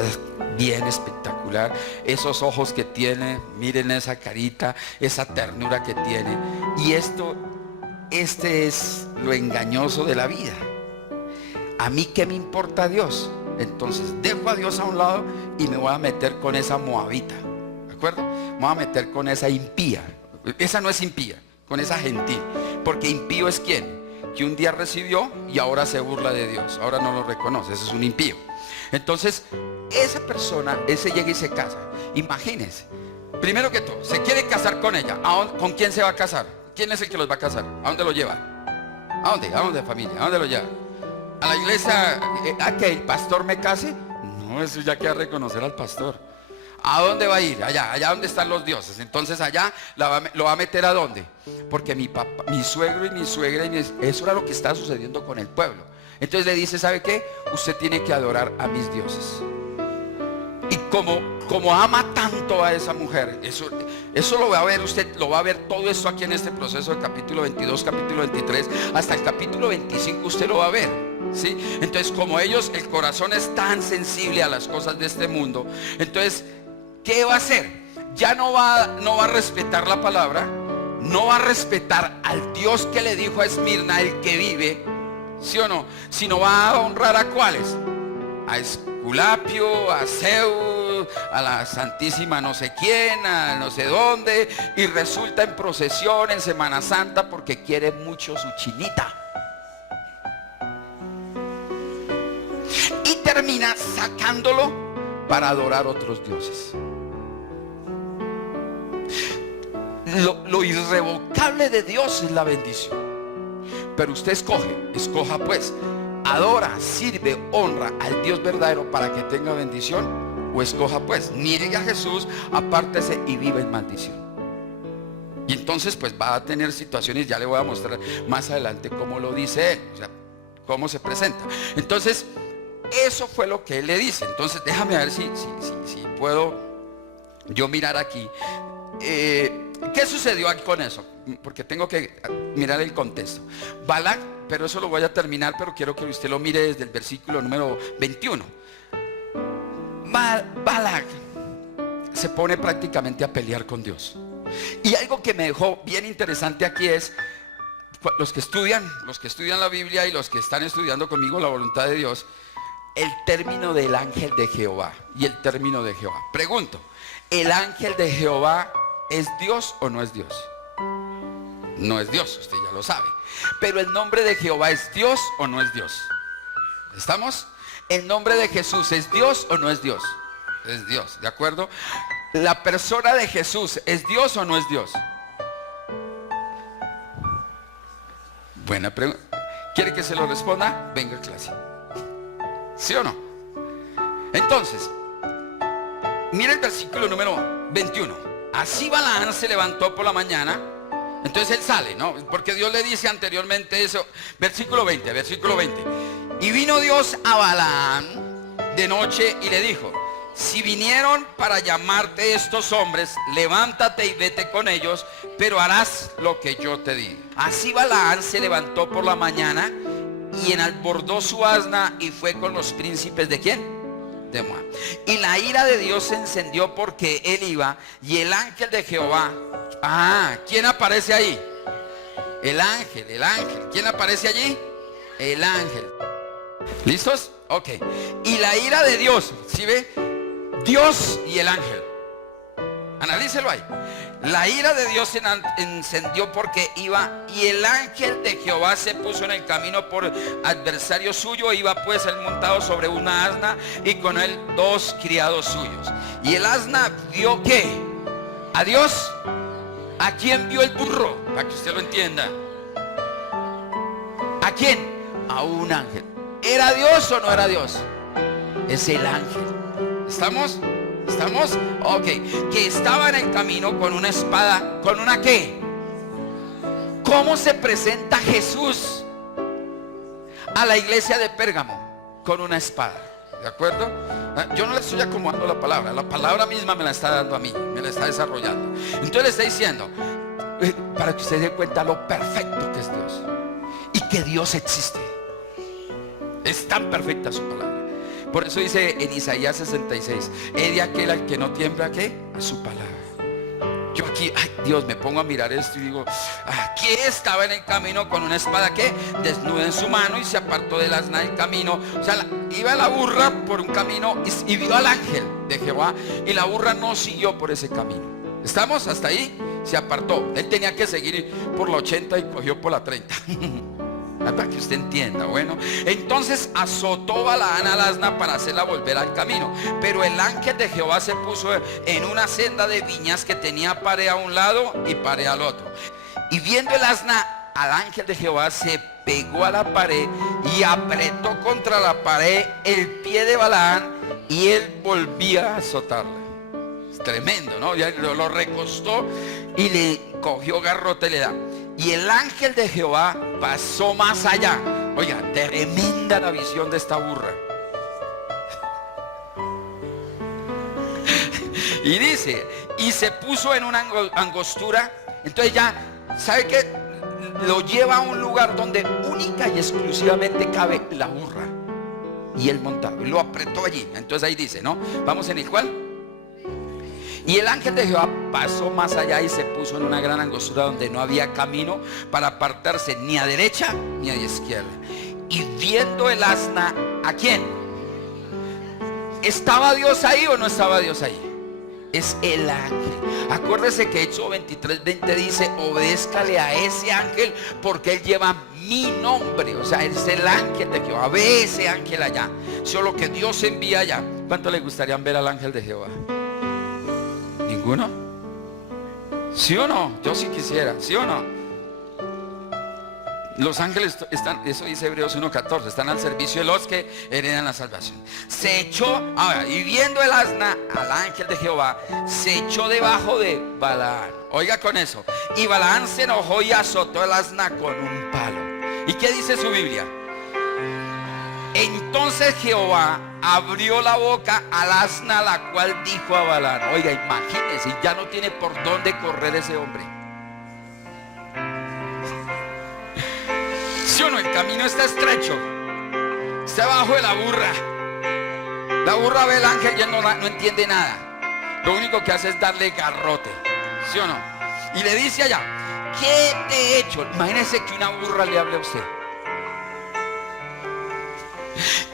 bien espectacular. Esos ojos que tiene, miren esa carita, esa ternura que tiene. Y este es lo engañoso de la vida. ¿A mí qué me importa Dios? Entonces dejo a Dios a un lado y me voy a meter con esa moabita, ¿de acuerdo? Me voy a meter con esa impía. Esa no es impía, con esa gentil. Porque impío es quien que un día recibió y ahora se burla de Dios, ahora no lo reconoce. Ese es un impío. Entonces esa persona, ese llega y se casa. Imagínense, primero que todo, se quiere casar con ella. ¿Con quién se va a casar? ¿Quién es el que los va a casar? ¿A dónde lo lleva? ¿A dónde? ¿A dónde, familia? ¿A dónde lo lleva? ¿A la iglesia? ¿A que el pastor me case? No, eso ya queda reconocer al pastor. ¿A dónde va a ir? Allá donde están los dioses. Entonces allá lo va a meter ¿a dónde? Porque mi papá, mi suegro y mi suegra, eso era lo que estaba sucediendo con el pueblo. Entonces le dice, ¿sabe qué? Usted tiene que adorar a mis dioses. Y como ama tanto a esa mujer, eso lo va a ver usted, lo va a ver todo esto aquí en este proceso del capítulo 22, capítulo 23, hasta el capítulo 25 usted lo va a ver, ¿sí? Entonces, como ellos, el corazón es tan sensible a las cosas de este mundo, entonces, ¿qué va a hacer? Ya no va a respetar la palabra, no va a respetar al Dios que le dijo a Esmirna, el que vive, ¿sí o no? Sino va a honrar ¿a cuáles? A Esculapio, a Zeus, a la Santísima no sé quién, a no sé dónde, y resulta en procesión en Semana Santa porque quiere mucho su chinita. Y termina sacándolo para adorar otros dioses. Lo irrevocable de Dios es la bendición. Pero usted escoja pues, adora, sirve, honra al Dios verdadero para que tenga bendición, o escoja pues, niegue a Jesús, apártese y vive en maldición. Y entonces pues va a tener situaciones, ya le voy a mostrar más adelante cómo lo dice él, o sea, cómo se presenta. Entonces, eso fue lo que él le dice. Entonces déjame ver si puedo yo mirar aquí. ¿Qué sucedió aquí con eso? Porque tengo que mirar el contexto. Balac, pero eso lo voy a terminar, pero quiero que usted lo mire desde el versículo número 21. Balac se pone prácticamente a pelear con Dios. Y algo que me dejó bien interesante aquí es, los que estudian la Biblia y los que están estudiando conmigo la voluntad de Dios, el término del ángel de Jehová y el término de Jehová. Pregunto, ¿el ángel de Jehová es Dios o no es Dios? No es Dios, usted ya lo sabe. Pero el nombre de Jehová es Dios o no es Dios. ¿Estamos? ¿El nombre de Jesús es Dios o no es Dios? Es Dios, ¿de acuerdo? ¿La persona de Jesús es Dios o no es Dios? Buena pregunta. ¿Quiere que se lo responda? Venga a clase. ¿Sí o no? Entonces, mira el versículo número 21. Así Balaam se levantó por la mañana. Entonces él sale, ¿no? Porque Dios le dice anteriormente eso. Versículo 20. Y vino Dios a Balaam de noche y le dijo: si vinieron para llamarte estos hombres, levántate y vete con ellos, pero harás lo que yo te diga. Así Balaam se levantó por la mañana y enalbordó su asna y fue con los príncipes ¿de quién? De Moab. Y la ira de Dios se encendió porque él iba, y el ángel de Jehová. ¿Quién aparece ahí? El ángel. ¿Quién aparece allí? El ángel. ¿Listos? Ok. Y la ira de Dios, ¿sí ve? Dios y el ángel. Analícelo ahí. La ira de Dios se encendió porque iba, y el ángel de Jehová se puso en el camino por adversario suyo. Iba pues él montado sobre una asna y con él 2 criados suyos. Y el asna vio ¿qué? A Dios. ¿A quién vio el burro? Para que usted lo entienda. ¿A quién? A un ángel. ¿Era Dios o no era Dios? Es el ángel. ¿Estamos? Ok. Que estaba en el camino con una espada. ¿Con una qué? ¿Cómo se presenta Jesús a la iglesia de Pérgamo? Con una espada. ¿De acuerdo? Yo no le estoy acomodando la palabra misma me la está dando a mí, me la está desarrollando. Entonces le está diciendo, para que usted se dé cuenta lo perfecto que es Dios y que Dios existe. Es tan perfecta su palabra. Por eso dice en Isaías 66, he de aquel al que no tiembla ¿qué? A su palabra. Yo aquí, Dios, me pongo a mirar esto y digo, ¿qué estaba en el camino con una espada que desnuda en su mano y se apartó del asna del camino? O sea, iba la burra por un camino y vio al ángel de Jehová, y la burra no siguió por ese camino. ¿Estamos? Hasta ahí se apartó. Él tenía que seguir por la 80 y cogió por la 30. Para que usted entienda. Bueno, entonces azotó Balaam al asna para hacerla volver al camino, pero el ángel de Jehová se puso en una senda de viñas que tenía pared a un lado y pared al otro. Y viendo el asna al ángel de Jehová, se pegó a la pared y apretó contra la pared el pie de Balaam, y él volvía a azotarla. Es tremendo, ¿no? Ya lo recostó y le cogió garrote y le da. Y el ángel de Jehová pasó más allá. Oiga, tremenda la visión de esta burra. Y dice, y se puso en una angostura. Entonces ya, ¿sabe qué? Lo lleva a un lugar donde única y exclusivamente cabe la burra. Y él montaba, lo apretó allí. Entonces ahí dice, ¿no? Vamos en el cual. Y el ángel de Jehová pasó más allá y se puso en una gran angostura donde no había camino para apartarse ni a derecha ni a izquierda. Y viendo el asna, ¿a quién? ¿Estaba Dios ahí o no estaba Dios ahí? Es el ángel. Acuérdese que Éxodo 23:20 dice, obedézcale a ese ángel porque él lleva mi nombre. O sea, es el ángel de Jehová. Ve ese ángel allá. Solo que Dios envía allá. ¿Cuánto le gustaría ver al ángel de Jehová? ¿Ninguno? ¿Sí o no? Yo sí quisiera, ¿sí o no? Los ángeles están, eso dice Hebreos 1:14, están al servicio de los que heredan la salvación. Se echó, ahora, y viendo el asna al ángel de Jehová, se echó debajo de Balaán. Oiga con eso. Y Balaán se enojó y azotó el asna con un palo. ¿Y qué dice su Biblia? Entonces Jehová abrió la boca al asna, la cual dijo a Balaán. Oiga, imagínense, ya no tiene por dónde correr ese hombre. ¿Sí o no? El camino está estrecho. Está abajo de la burra. La burra ve al ángel y él no entiende nada. Lo único que hace es darle garrote. ¿Sí o no? Y le dice allá, ¿qué te he hecho? Imagínense que una burra le hable a usted.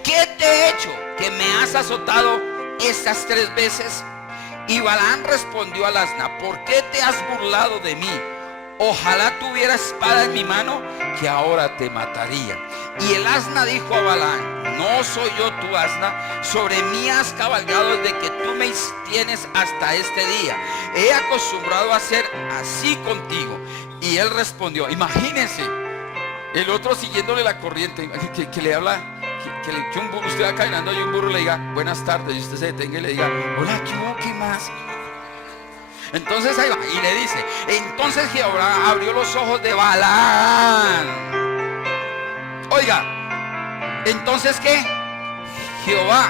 ¿Qué te he hecho? Que me has azotado estas 3 veces. Y Balaán respondió al asna, ¿por qué te has burlado de mí? Ojalá tuviera espada en mi mano, que ahora te mataría. Y el asna dijo a Balaán, no soy yo tu asna, sobre mí has cabalgado desde que tú me tienes hasta este día. He acostumbrado a hacer así contigo. Y él respondió, imagínense, el otro siguiéndole la corriente, que le habla, que un burro, usted va caminando y un burro le diga, buenas tardes, y usted se detenga y le diga, hola, ¿qué más? Entonces ahí va y le dice, entonces Jehová abrió los ojos de Balaán. Oiga, entonces ¿qué? Jehová,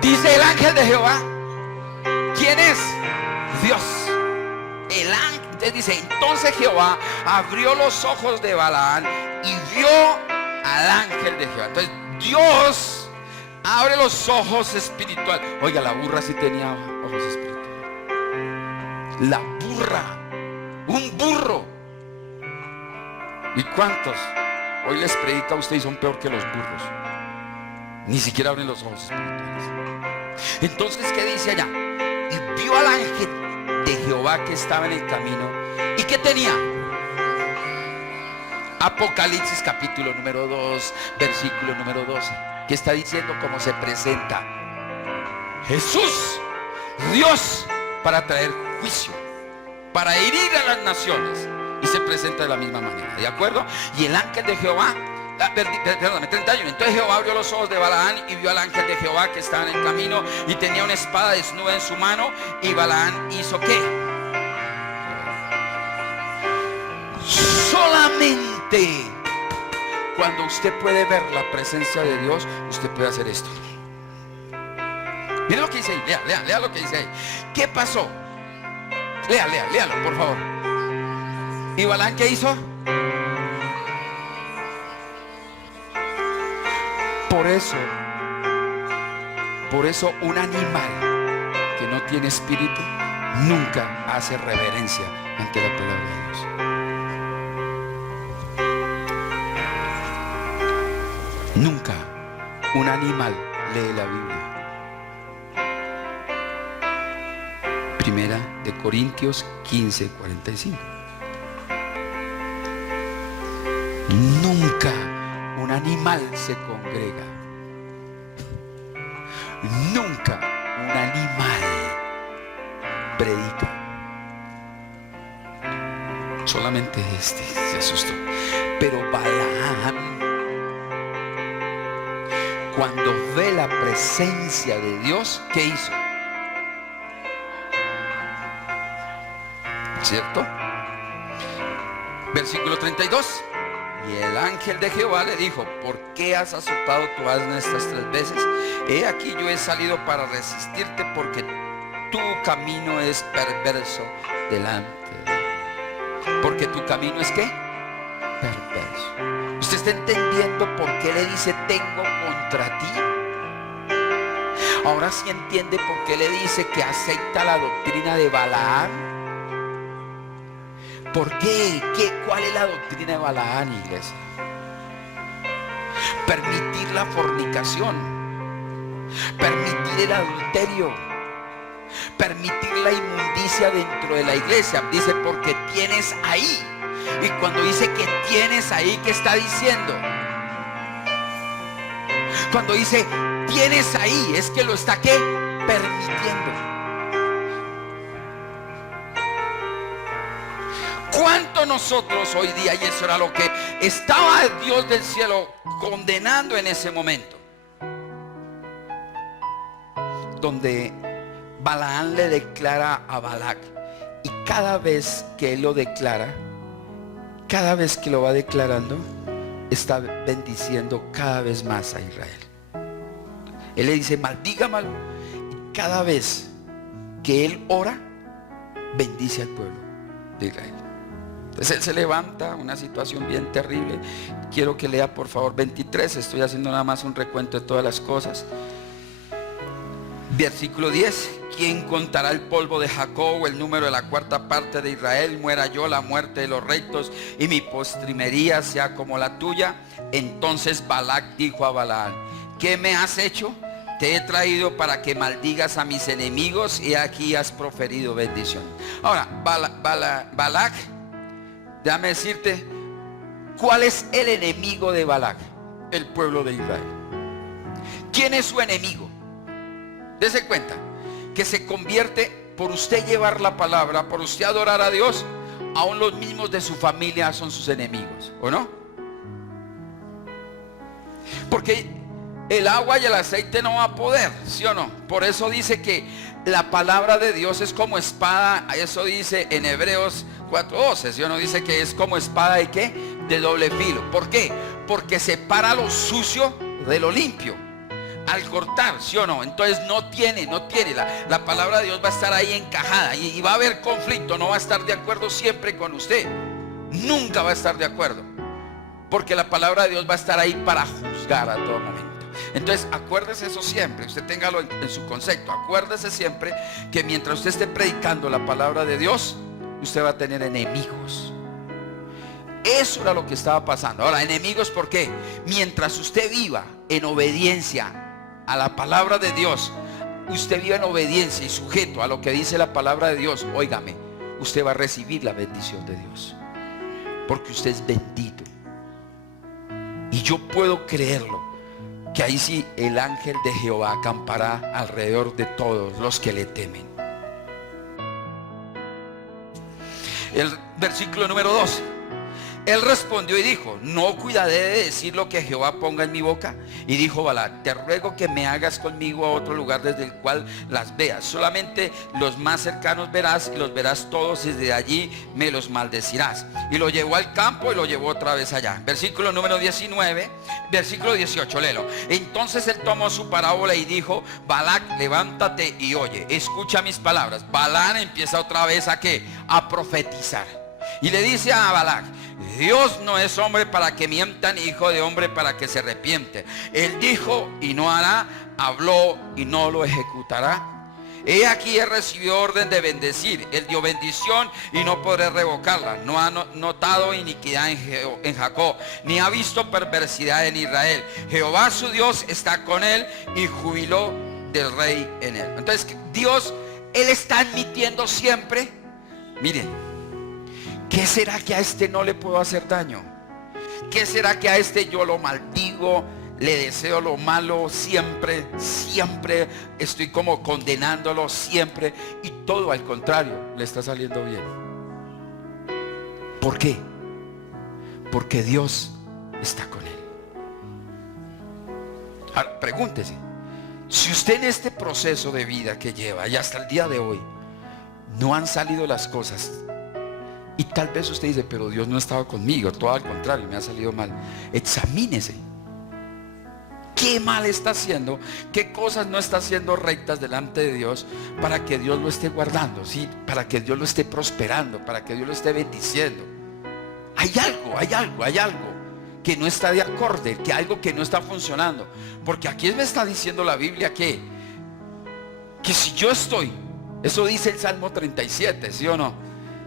dice el ángel de Jehová. ¿Quién es? Dios. El ángel. Entonces dice, entonces Jehová abrió los ojos de Balaán y vio al ángel de Jehová. Entonces Dios abre los ojos espirituales. Oiga, la burra sí tenía ojos espirituales. La burra, un burro. ¿Y cuántos hoy les predica a usted y son peor que los burros? Ni siquiera abren los ojos espirituales. Entonces, ¿qué dice allá? Y vio al ángel de Jehová que estaba en el camino. ¿Y qué tenía? Apocalipsis capítulo número 2, versículo número 12, que está diciendo cómo se presenta Jesús, Dios, para traer juicio, para herir a las naciones, y se presenta de la misma manera, ¿de acuerdo? Y el ángel de Jehová, perdóname, 31. Entonces Jehová abrió los ojos de Balaán y vio al ángel de Jehová que estaba en el camino y tenía una espada desnuda en su mano. Y Balaán hizo ¿qué? Solamente cuando usted puede ver la presencia de Dios, usted puede hacer esto. Mire lo que dice ahí, lea lo que dice ahí. ¿Qué pasó? Léalo, por favor. ¿Y Balaán qué hizo? Por eso un animal que no tiene espíritu nunca hace reverencia ante la palabra de Dios. Nunca un animal lee la Biblia. Primera de Corintios 15:45. Nunca un animal se congrega. Nunca un animal predica. Solamente este se asustó. Pero Balaam, cuando ve la presencia de Dios, ¿qué hizo? ¿cierto? Versículo 32. Y el ángel de Jehová le dijo: ¿por qué has azotado tu asna estas 3 veces? He aquí yo he salido para resistirte, porque tu camino es perverso delante de mí. Porque tu camino es ¿qué? Perverso. ¿Usted está entendiendo por qué le dice tengo contra ti? Ahora sí entiende por qué le dice que acepta la doctrina de Balaam. ¿Por qué? ¿Cuál es la doctrina de Balaam, iglesia? Permitir la fornicación, permitir el adulterio, permitir la inmundicia dentro de la iglesia. Dice porque tienes ahí. Y cuando dice que tienes ahí, ¿qué está diciendo? Cuando dice tienes ahí, es que lo está ¿qué? Permitiendo. ¿Cuánto nosotros hoy día, y eso era lo que estaba el Dios del cielo condenando en ese momento, donde Balaam le declara a Balac, y cada vez que él lo declara, cada vez que lo va declarando, está bendiciendo cada vez más a Israel. Él le dice maldígamelo, y cada vez que él ora, bendice al pueblo de Israel. Entonces él se levanta, una situación bien terrible. Quiero que lea por favor 23, estoy haciendo nada más un recuento de todas las cosas. Versículo 10. ¿Quién contará el polvo de Jacob, o el número de la 4ª parte de Israel? Muera yo la muerte de los rectos, y mi postrimería sea como la tuya. Entonces Balac dijo a Balaam: ¿qué me has hecho? Te he traído para que maldigas a mis enemigos, y aquí has proferido bendición. Ahora, Balac, déjame decirte, ¿cuál es el enemigo de Balac? El pueblo de Israel. ¿Quién es su enemigo? Dese cuenta que se convierte, por usted llevar la palabra, por usted adorar a Dios, aún los mismos de su familia son sus enemigos, ¿o no? Porque el agua y el aceite no va a poder, ¿sí o no? Por eso dice que la palabra de Dios es como espada. Eso dice en Hebreos 4:12, ¿sí o no? Dice que es como espada de ¿qué? De doble filo. ¿Por qué? Porque separa lo sucio de lo limpio al cortar, ¿sí o no? Entonces no tiene la palabra de Dios va a estar ahí encajada, y va a haber conflicto. No va a estar de acuerdo siempre con usted, nunca va a estar de acuerdo, porque la palabra de Dios va a estar ahí para juzgar a todo momento. Entonces acuérdese eso siempre, usted téngalo en su concepto. Acuérdese siempre que mientras usted esté predicando la palabra de Dios, usted va a tener enemigos. Eso era lo que estaba pasando. Ahora, enemigos, ¿por qué? Mientras usted viva en obediencia a la palabra de Dios, usted viva en obediencia y sujeto a lo que dice la palabra de Dios, óigame, usted va a recibir la bendición de Dios, porque usted es bendito. Y yo puedo creerlo, que ahí sí el ángel de Jehová acampará alrededor de todos los que le temen. El versículo número 2. Él respondió y dijo: no cuidaré de decir lo que Jehová ponga en mi boca. Y dijo Balac: te ruego que me hagas conmigo a otro lugar desde el cual las veas. Solamente los más cercanos verás, y los verás todos, y desde allí me los maldecirás. Y lo llevó al campo y lo llevó otra vez allá. Versículo número 19. Versículo 18, léelo. Entonces él tomó su parábola y dijo: Balac, levántate y oye, escucha mis palabras. Balaam empieza otra vez ¿a qué? A profetizar. Y le dice a Balac: Dios no es hombre para que mienta, ni hijo de hombre para que se arrepiente. Él dijo y no hará, habló y no lo ejecutará. He aquí, él recibió orden de bendecir. Él dio bendición y no podré revocarla. No ha notado iniquidad en Jacob, ni ha visto perversidad en Israel. Jehová su Dios está con él, y jubiló del rey en él. Entonces Dios, él está admitiendo siempre, miren, ¿qué será que a este no le puedo hacer daño? ¿Qué será que a este yo lo maldigo, le deseo lo malo siempre, siempre estoy como condenándolo siempre, y todo al contrario le está saliendo bien? ¿Por qué? Porque Dios está con él. Ahora, pregúntese, si usted en este proceso de vida que lleva y hasta el día de hoy no han salido las cosas Y tal vez usted dice, pero Dios no ha estado conmigo, todo al contrario, me ha salido mal. Examínese. ¿Qué mal está haciendo? ¿Qué cosas no está haciendo rectas delante de Dios para que Dios lo esté guardando? ¿Sí? Para que Dios lo esté prosperando, para que Dios lo esté bendiciendo. Hay algo que no está de acorde, que algo que no está funcionando. Porque aquí me está diciendo la Biblia que si yo estoy, eso dice el Salmo 37, ¿sí o no?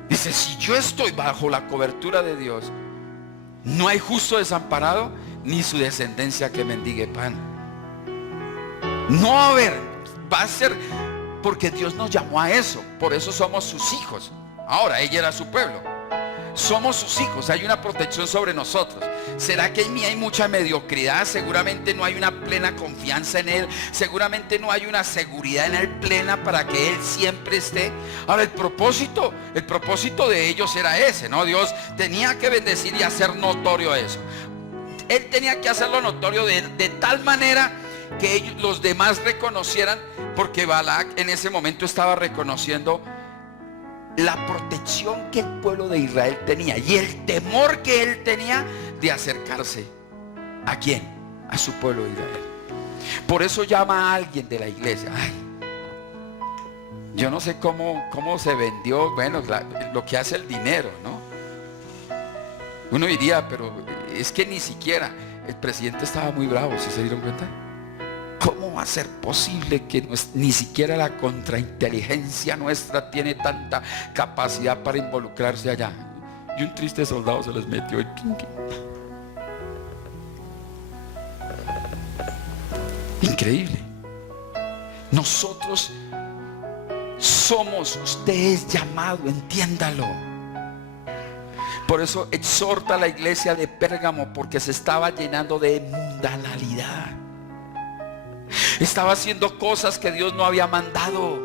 Dice, si yo estoy bajo la cobertura de Dios, no hay justo desamparado, ni su descendencia que mendigue pan. No va a haber, va a ser, porque Dios nos llamó a eso. Por eso somos sus hijos. Ahora, ella era su pueblo. Somos sus hijos, hay una protección sobre nosotros. ¿Será que en mí hay mucha mediocridad? Seguramente no hay una plena confianza en Él. Seguramente no hay una seguridad en Él plena para que Él siempre esté. Ahora el propósito de ellos era ese, ¿no? Dios tenía que bendecir y hacer notorio eso. Él tenía que hacerlo notorio de tal manera que ellos, los demás reconocieran, porque Balac en ese momento estaba reconociendo la protección que el pueblo de Israel tenía y el temor que él tenía de acercarse. ¿A quién? A su pueblo de Israel. Por eso llama a alguien de la iglesia. Ay, yo no sé cómo se vendió, bueno, lo que hace el dinero, ¿no? Uno diría, pero es que ni siquiera el presidente estaba muy bravo, ¿sí se dieron cuenta? ¿Cómo va a ser posible que ni siquiera la contrainteligencia nuestra tiene tanta capacidad para involucrarse allá? Y un triste soldado se les metió. Increíble. Nosotros somos, usted es llamado, entiéndalo. Por eso exhorta a la iglesia de Pérgamo, porque se estaba llenando de mundanalidad. Estaba haciendo cosas que Dios no había mandado.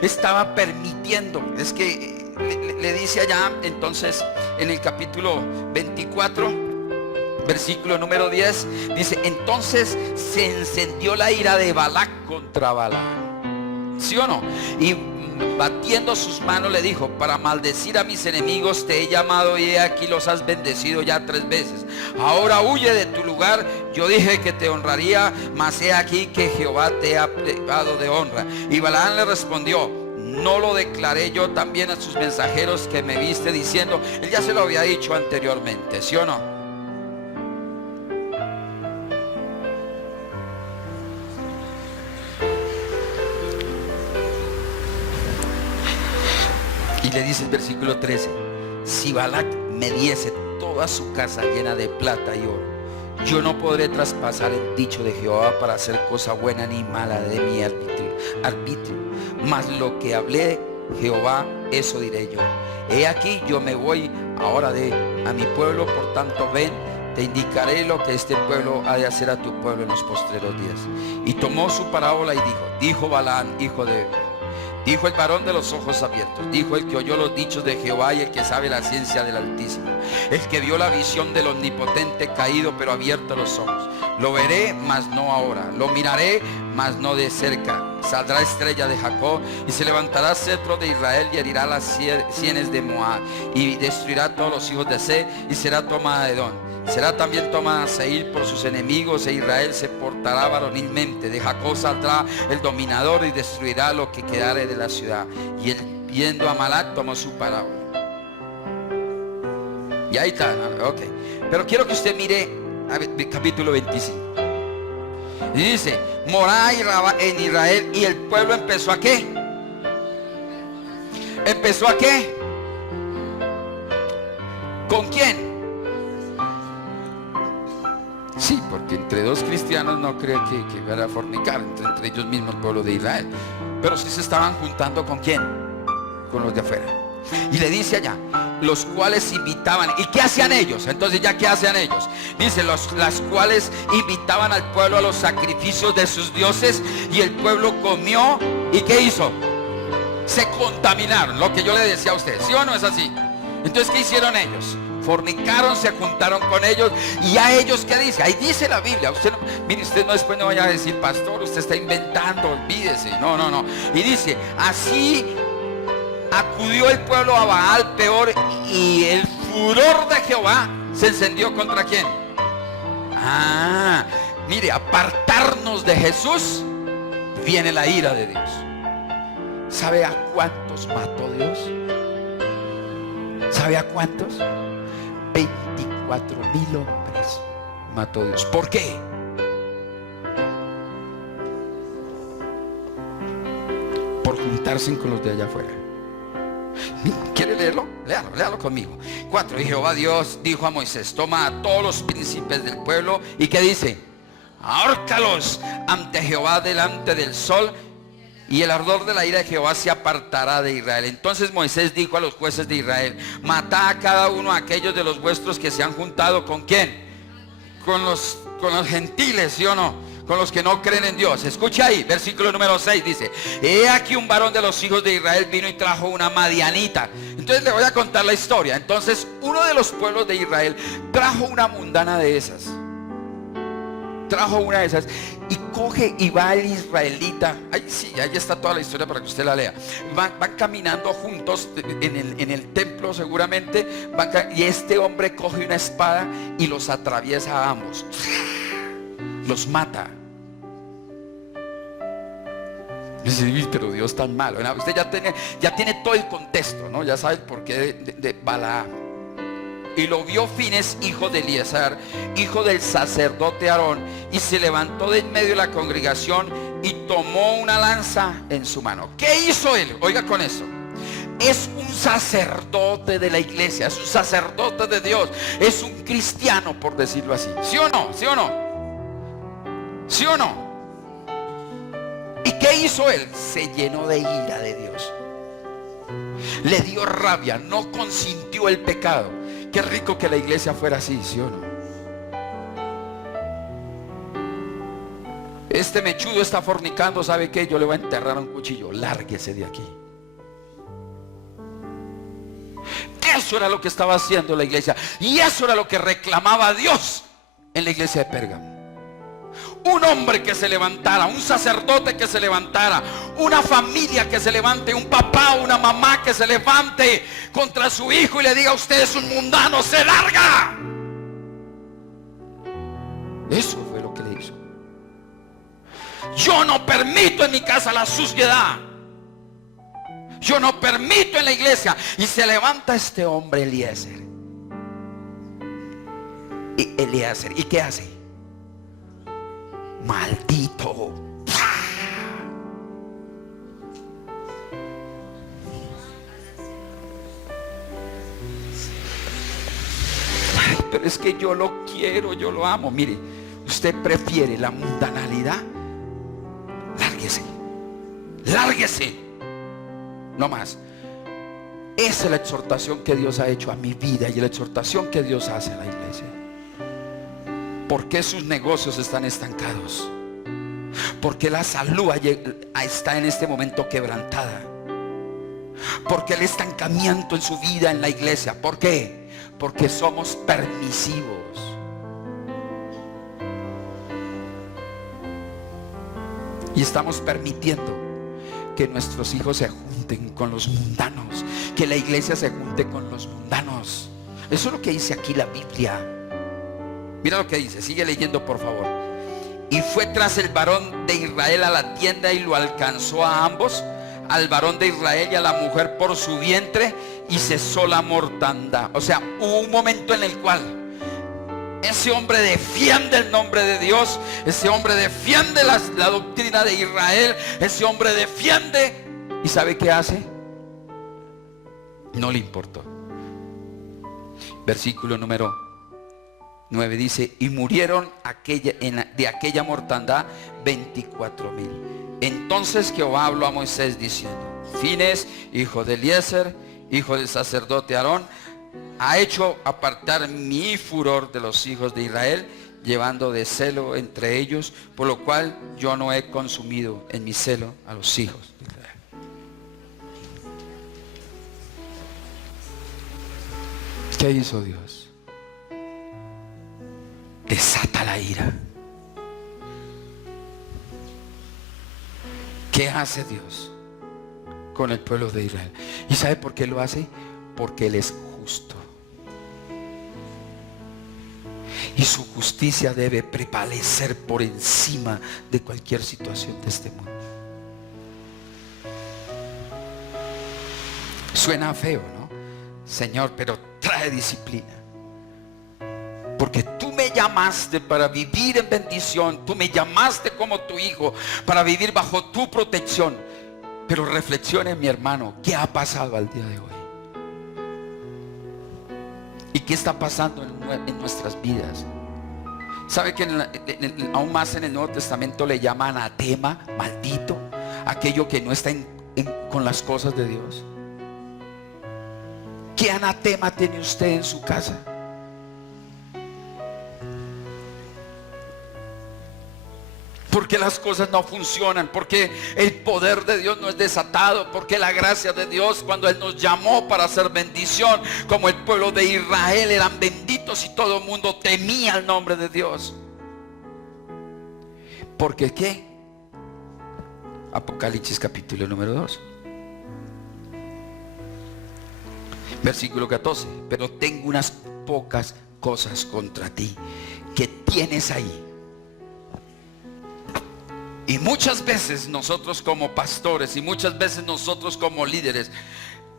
Estaba permitiendo. Es que le dice allá entonces en el capítulo 24, versículo número 10, dice, entonces se encendió la ira de Balac contra Balaam. ¿Sí o no? Y batiendo sus manos le dijo, para maldecir a mis enemigos te he llamado y he aquí los has bendecido ya 3 veces. Ahora huye de tu lugar. Yo dije que te honraría, mas he aquí que Jehová te ha privado de honra. Y Balaam le respondió, no lo declaré yo también a sus mensajeros que me viste diciendo. Él ya se lo había dicho anteriormente, ¿sí o no? Y le dice el versículo 13, si Balac me diese toda su casa llena de plata y oro, yo no podré traspasar el dicho de Jehová para hacer cosa buena ni mala de mi arbitrio. Mas lo que hablé Jehová, eso diré yo. He aquí yo me voy ahora a mi pueblo, por tanto ven, te indicaré lo que este pueblo ha de hacer a tu pueblo en los postreros días. Y tomó su parábola y dijo Balaam, hijo de Beor, dijo el varón de los ojos abiertos, dijo el que oyó los dichos de Jehová y el que sabe la ciencia del Altísimo, el que vio la visión del Omnipotente caído pero abierto los ojos. Lo veré, mas no ahora. Lo miraré, mas no de cerca. Saldrá estrella de Jacob y se levantará cetro de Israel y herirá las sienes de Moab y destruirá a todos los hijos de Seh y será tomada de Edom. Será también tomada Seir por sus enemigos e Israel se portará varonilmente. De Jacob saldrá el dominador y destruirá lo que quedare de la ciudad. Y él, viendo a Balac, tomó su parábola. Y ahí está, ok. Pero quiero que usted mire el capítulo 25. Y dice, morá en Israel y el pueblo empezó a ¿qué? ¿Empezó a qué? ¿Con quién? Sí, porque entre dos cristianos no creo que fuera a fornicar, entre ellos mismos el pueblo de Israel. Pero sí se estaban juntando ¿con quién? Con los de afuera. Y le dice allá, los cuales invitaban. ¿Y qué hacían ellos? Entonces ya ¿qué hacían ellos? Dice, las cuales invitaban al pueblo a los sacrificios de sus dioses. Y el pueblo comió. ¿Y qué hizo? Se contaminaron, lo que yo le decía a usted. ¿Sí o no es así? Entonces ¿qué hicieron ellos? Fornicaron, se juntaron con ellos. ¿Y a ellos qué dice? Ahí dice la Biblia. Usted no, mire, usted no después no vaya a decir, pastor, usted está inventando, olvídese. No. Y dice, así acudió el pueblo a Baal Peor y el furor de Jehová se encendió contra quién. Mire, apartarnos de Jesús, viene la ira de Dios. ¿Sabe a cuántos mató Dios? ¿Sabe a cuántos? 24,000 hombres mató Dios. ¿Por qué? Por juntarse con los de allá afuera. ¿Quiere leerlo? Léalo conmigo. 4. Y Jehová Dios dijo a Moisés: toma a todos los príncipes del pueblo. ¿Y qué dice? Ahórcalos ante Jehová delante del sol, y el ardor de la ira de Jehová se apartará de Israel. Entonces Moisés dijo a los jueces de Israel: matad a cada uno a aquellos de los vuestros que se han juntado. ¿Con quién? Con los gentiles, ¿sí o no? Con los que no creen en Dios. Escucha ahí, versículo número 6 dice: he aquí un varón de los hijos de Israel vino y trajo una madianita. Entonces le voy a contar la historia. Entonces uno de los pueblos de Israel trajo una mundana de esas. Trajo una de esas y coge y va el israelita. Ahí sí, ahí está toda la historia para que usted la lea. Van caminando juntos en el templo seguramente. Y este hombre coge una espada y los atraviesa a ambos. Los mata. Dice: pero Dios tan malo. Usted ya tiene todo el contexto, ¿no? Ya sabe el porqué de Balaam. Y lo vio Fines, hijo de Eliezer, hijo del sacerdote Aarón, y se levantó de en medio de la congregación y tomó una lanza en su mano. ¿Qué hizo él? Oiga con eso. Es un sacerdote de la iglesia, es un sacerdote de Dios, es un cristiano, por decirlo así. ¿Sí o no? ¿Sí o no? ¿Sí o no? ¿Y qué hizo él? Se llenó de ira de Dios. Le dio rabia, no consintió el pecado. Qué rico que la iglesia fuera así, ¿sí o no? Este mechudo está fornicando, ¿sabe qué? Yo le voy a enterrar un cuchillo. Lárguese de aquí. Eso era lo que estaba haciendo la iglesia. Y eso era lo que reclamaba Dios en la iglesia de Pérgamo. Un hombre que se levantara, un sacerdote que se levantara, una familia que se levante, un papá o una mamá que se levante contra su hijo y le diga: usted es un mundano, se larga. Eso fue lo que le hizo. Yo no permito en mi casa la suciedad. Yo no permito en la iglesia. Y se levanta este hombre Eliezer. ¿Y qué hace? Maldito. Ay, pero es que yo lo quiero, yo lo amo. Mire, usted prefiere la mundanalidad. Lárguese. Lárguese. No más. Esa es la exhortación que Dios ha hecho a mi vida y la exhortación que Dios hace a la iglesia. ¿Por qué sus negocios están estancados? ¿Por qué la salud está en este momento quebrantada? ¿Por qué el estancamiento en su vida en la iglesia? ¿Por qué? Porque somos permisivos. Y estamos permitiendo que nuestros hijos se junten con los mundanos, que la iglesia se junte con los mundanos. Eso es lo que dice aquí la Biblia. Mira lo que dice, sigue leyendo por favor. Y fue tras el varón de Israel a la tienda y lo alcanzó a ambos, al varón de Israel y a la mujer por su vientre, y cesó la mortandad. O sea, hubo un momento en el cual ese hombre defiende el nombre de Dios, ese hombre defiende la doctrina de Israel, ese hombre defiende, ¿y sabe qué hace? No le importó. Versículo número 9 dice: y murieron de aquella mortandad 24,000. Entonces Jehová habló a Moisés diciendo: Fines, hijo de Eliezer, hijo del sacerdote Aarón, ha hecho apartar mi furor de los hijos de Israel, llevando de celo entre ellos, por lo cual yo no he consumido en mi celo a los hijos de Israel. ¿Qué hizo Dios? Desata la ira. ¿Qué hace Dios? con el pueblo de Israel. ¿Y sabe por qué lo hace? Porque Él es justo. Y su justicia debe prevalecer por encima de cualquier situación de este mundo. Suena feo, ¿no? Señor, pero trae disciplina. Porque tú me llamaste para vivir en bendición. Tú me llamaste como tu hijo para vivir bajo tu protección. Pero reflexione, mi hermano, ¿qué ha pasado al día de hoy? ¿Y qué está pasando en nuestras vidas? ¿Sabe que aún más en el Nuevo Testamento le llaman anatema, maldito, aquello que no está con las cosas de Dios? ¿Qué anatema tiene usted en su casa? Porque las cosas no funcionan, porque el poder de Dios no es desatado, porque la gracia de Dios, cuando Él nos llamó para hacer bendición, como el pueblo de Israel eran benditos y todo el mundo temía el nombre de Dios. ¿Por qué? Apocalipsis capítulo número 2, versículo 14. Pero tengo unas pocas cosas contra ti que tienes ahí. Y muchas veces nosotros como pastores y muchas veces nosotros como líderes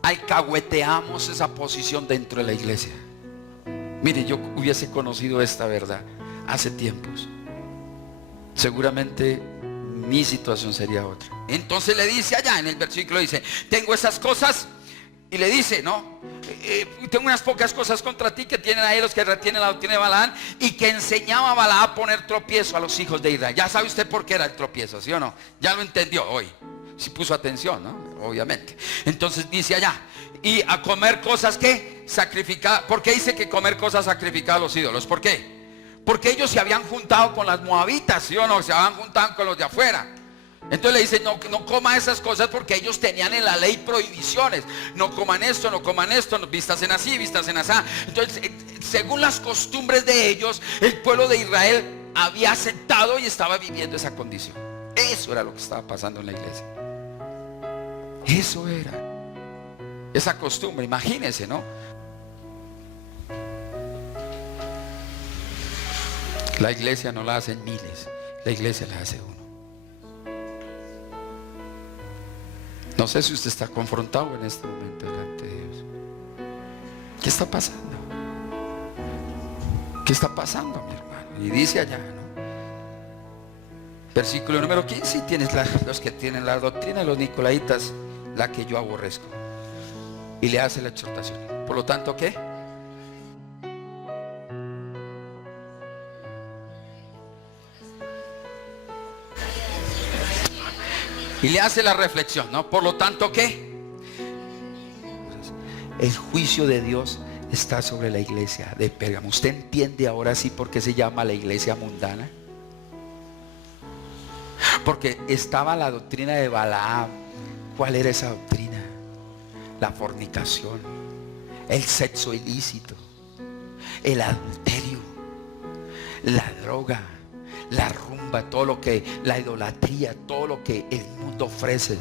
alcahueteamos esa posición dentro de la iglesia. Mire, yo hubiese conocido esta verdad hace tiempos, seguramente mi situación sería otra. Entonces le dice allá en el versículo, dice, tengo esas cosas. Y le dice, no, tengo unas pocas cosas contra ti que tienen ahí los que retienen la doctrina de Balaam, y que enseñaba a Balaam a poner tropiezo a los hijos de Israel. Ya sabe usted por qué era el tropiezo, ¿sí o no? Ya lo entendió hoy. Si puso atención, ¿no? Obviamente. Entonces dice allá, y a comer cosas que sacrificadas. ¿Por qué dice que comer cosas sacrificadas a los ídolos? ¿Por qué? Porque ellos se habían juntado con las moabitas, ¿sí o no? Se habían juntado con los de afuera. Entonces le dice, no coma esas cosas, porque ellos tenían en la ley prohibiciones. No coman esto, no coman esto, vístasen así, vístasen así. Entonces, según las costumbres de ellos, el pueblo de Israel había aceptado y estaba viviendo esa condición. Eso era lo que estaba pasando en la iglesia. Eso era esa costumbre, imagínense, ¿no? La iglesia no la hacen miles, la iglesia la hace uno. No sé si usted está confrontado en este momento delante de Dios. ¿Qué está pasando? ¿Qué está pasando, mi hermano? Y dice allá, ¿no? Versículo número 15. Y tienes los que tienen la doctrina de los nicolaitas, la que yo aborrezco. Y le hace la exhortación. Por lo tanto, ¿qué? Y le hace la reflexión, ¿no? Por lo tanto, ¿qué? El juicio de Dios está sobre la iglesia de Pérgamo. ¿Usted entiende ahora sí por qué se llama la iglesia mundana? Porque estaba la doctrina de Balaam. ¿Cuál era esa doctrina? La fornicación, el sexo ilícito, el adulterio, la droga, la rumba, todo lo que, la idolatría, todo lo que el mundo ofrece,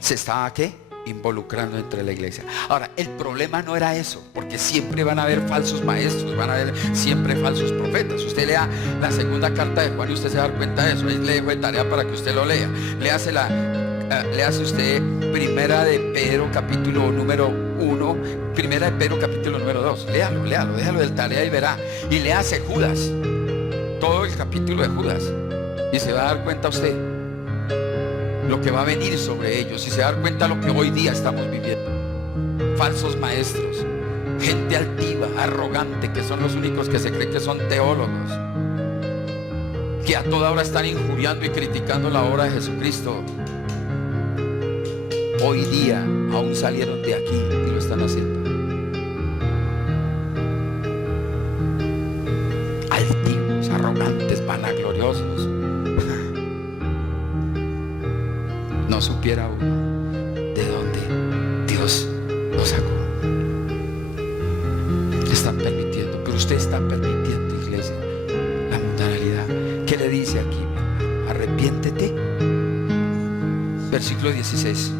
se estaba ¿qué? Involucrando entre la iglesia. Ahora, el problema no era eso, porque siempre van a haber falsos maestros, van a haber siempre falsos profetas. Usted lea la segunda carta de Juan y usted se va a dar cuenta de eso. Ahí le dejo de tarea para que usted lo lea. Le hace usted Primera de Pedro capítulo número 1, Primera de Pedro capítulo número 2. Léalo, déjalo de tarea y verá. Y le hace Judas, todo el capítulo de Judas, y se va a dar cuenta usted lo que va a venir sobre ellos, y se va a dar cuenta lo que hoy día estamos viviendo. Falsos maestros, gente altiva, arrogante, que son los únicos que se creen que son teólogos, que a toda hora están injuriando y criticando la obra de Jesucristo. Hoy día aún salieron de aquí y lo están haciendo. Altivos, arrogantes, vanagloriosos. No supiera uno de dónde Dios nos sacó. Están permitiendo, pero usted está permitiendo, iglesia, la mundanalidad. ¿Qué le dice aquí? Arrepiéntete. Versículo 16.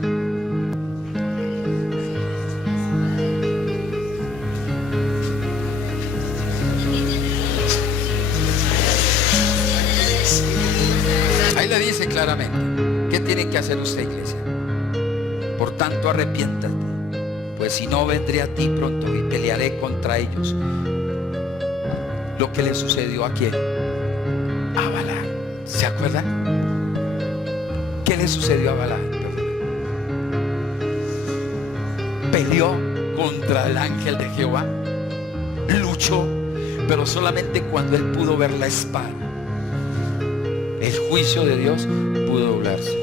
le dice claramente, ¿qué tiene que hacer usted, iglesia? Por tanto, arrepiéntate, pues si no, vendré a ti pronto y pelearé contra ellos. Lo que le sucedió a quién? A Balac. ¿Se acuerdan? ¿Qué le sucedió a Balac? Peleó contra el ángel de Jehová, luchó, pero solamente cuando él pudo ver la espada, el juicio de Dios pudo doblarse.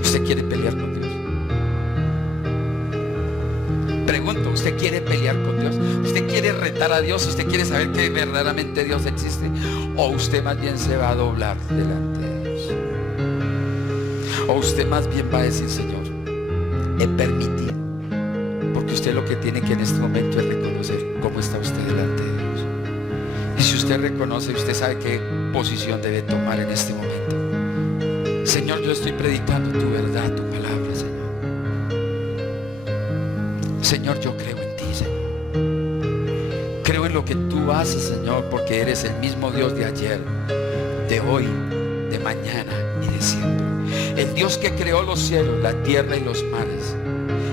¿Usted quiere pelear con Dios? Pregunto, ¿usted quiere pelear con Dios? ¿Usted quiere retar a Dios? ¿Usted quiere saber que verdaderamente Dios existe? ¿O usted más bien se va a doblar delante de Dios? ¿O usted más bien va a decir, Señor, he permitido? Porque usted lo que tiene que en este momento es reconocer cómo está usted delante de Dios. Y si usted reconoce, usted sabe qué posición debe tomar en este momento. Señor, yo estoy predicando tu verdad, tu palabra, Señor. Señor, yo creo en ti, Señor. Creo en lo que tú haces, Señor, porque eres el mismo Dios de ayer, de hoy, de mañana y de siempre. El Dios que creó los cielos, la tierra y los mares.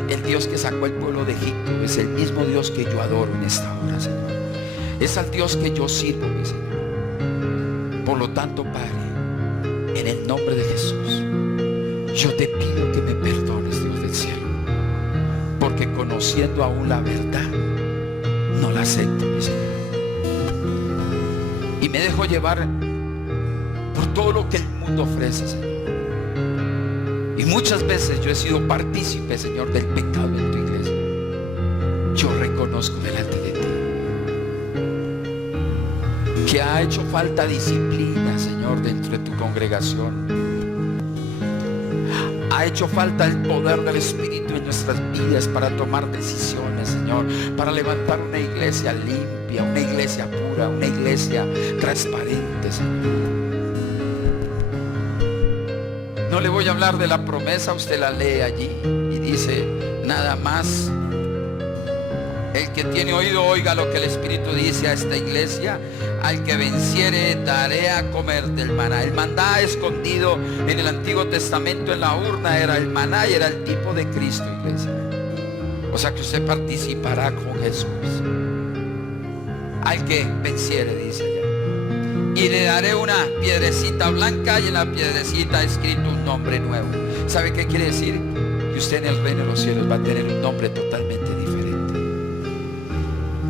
El Dios que sacó al pueblo de Egipto es el mismo Dios que yo adoro en esta hora, Señor. Es al Dios que yo sirvo, mi Señor. Por lo tanto, Padre, en el nombre de Jesús, yo te pido que me perdones, Dios del cielo, porque conociendo aún la verdad, no la acepto, mi Señor. Y me dejo llevar por todo lo que el mundo ofrece, Señor. Y muchas veces yo he sido partícipe, Señor, del pecado en tu iglesia. Yo reconozco delante de ti que ha hecho falta disciplina, Señor, dentro de tu congregación. Ha hecho falta el poder del Espíritu en nuestras vidas para tomar decisiones, Señor, para levantar una iglesia limpia, una iglesia pura, una iglesia transparente, Señor. No le voy a hablar de la promesa, usted la lee allí y dice nada más: el que tiene oído oiga lo que el Espíritu dice a esta iglesia. Al que venciere daré a comer del maná. El maná escondido en el Antiguo Testamento en la urna era el maná y era el tipo de Cristo, iglesia. O sea que usted participará con Jesús. Al que venciere, dice allá. Y le daré una piedrecita blanca y en la piedrecita escrito un nombre nuevo. ¿Sabe qué quiere decir? Que usted en el reino de los cielos va a tener un nombre totalmente diferente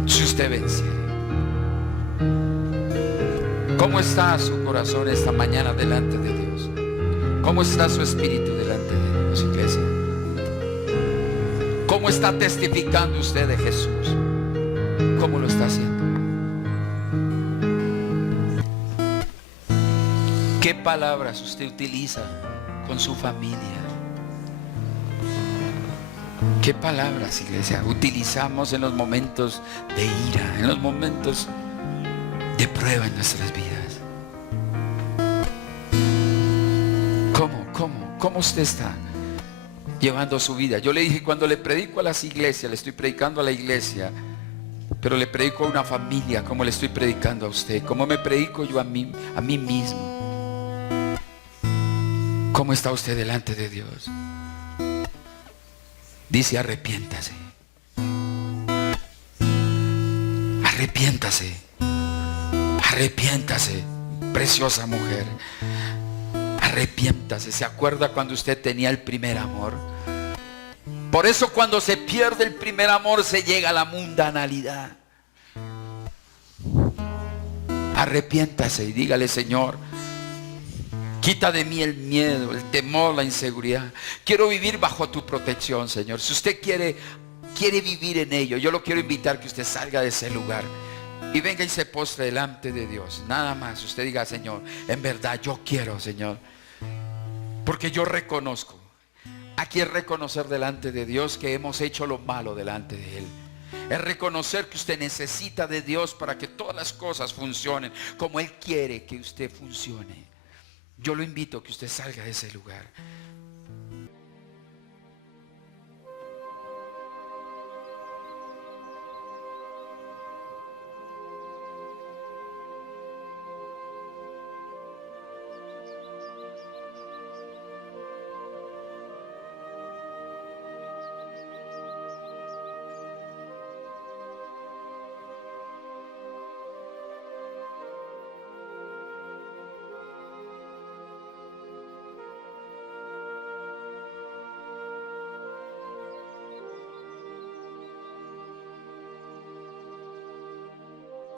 si usted venciere. ¿Cómo está su corazón esta mañana delante de Dios? ¿Cómo está su espíritu delante de Dios, iglesia? ¿Cómo está testificando usted de Jesús? ¿Cómo lo está haciendo? ¿Qué palabras usted utiliza con su familia? ¿Qué palabras, iglesia, utilizamos en los momentos de ira, en los momentos de prueba en nuestras vidas? ¿Cómo usted está llevando su vida? Yo le dije, cuando le predico a las iglesias, le estoy predicando a la iglesia, pero le predico a una familia, como le estoy predicando a usted, como me predico yo a mí mismo. ¿Cómo está usted delante de Dios? Dice: arrepiéntase. Arrepiéntase. Arrepiéntase, preciosa mujer. Arrepiéntase. ¿Se acuerda cuando usted tenía el primer amor? Por eso cuando se pierde el primer amor se llega a la mundanalidad. Arrepiéntase y dígale: Señor, quita de mí el miedo, el temor, la inseguridad. Quiero vivir bajo tu protección, Señor. Si usted quiere vivir en ello, yo lo quiero invitar que usted salga de ese lugar y venga y se postre delante de Dios. Nada más, usted diga: Señor, en verdad yo quiero, Señor, porque yo reconozco. Aquí es reconocer delante de Dios que hemos hecho lo malo delante de Él. Es reconocer que usted necesita de Dios para que todas las cosas funcionen como Él quiere que usted funcione. Yo lo invito a que usted salga de ese lugar.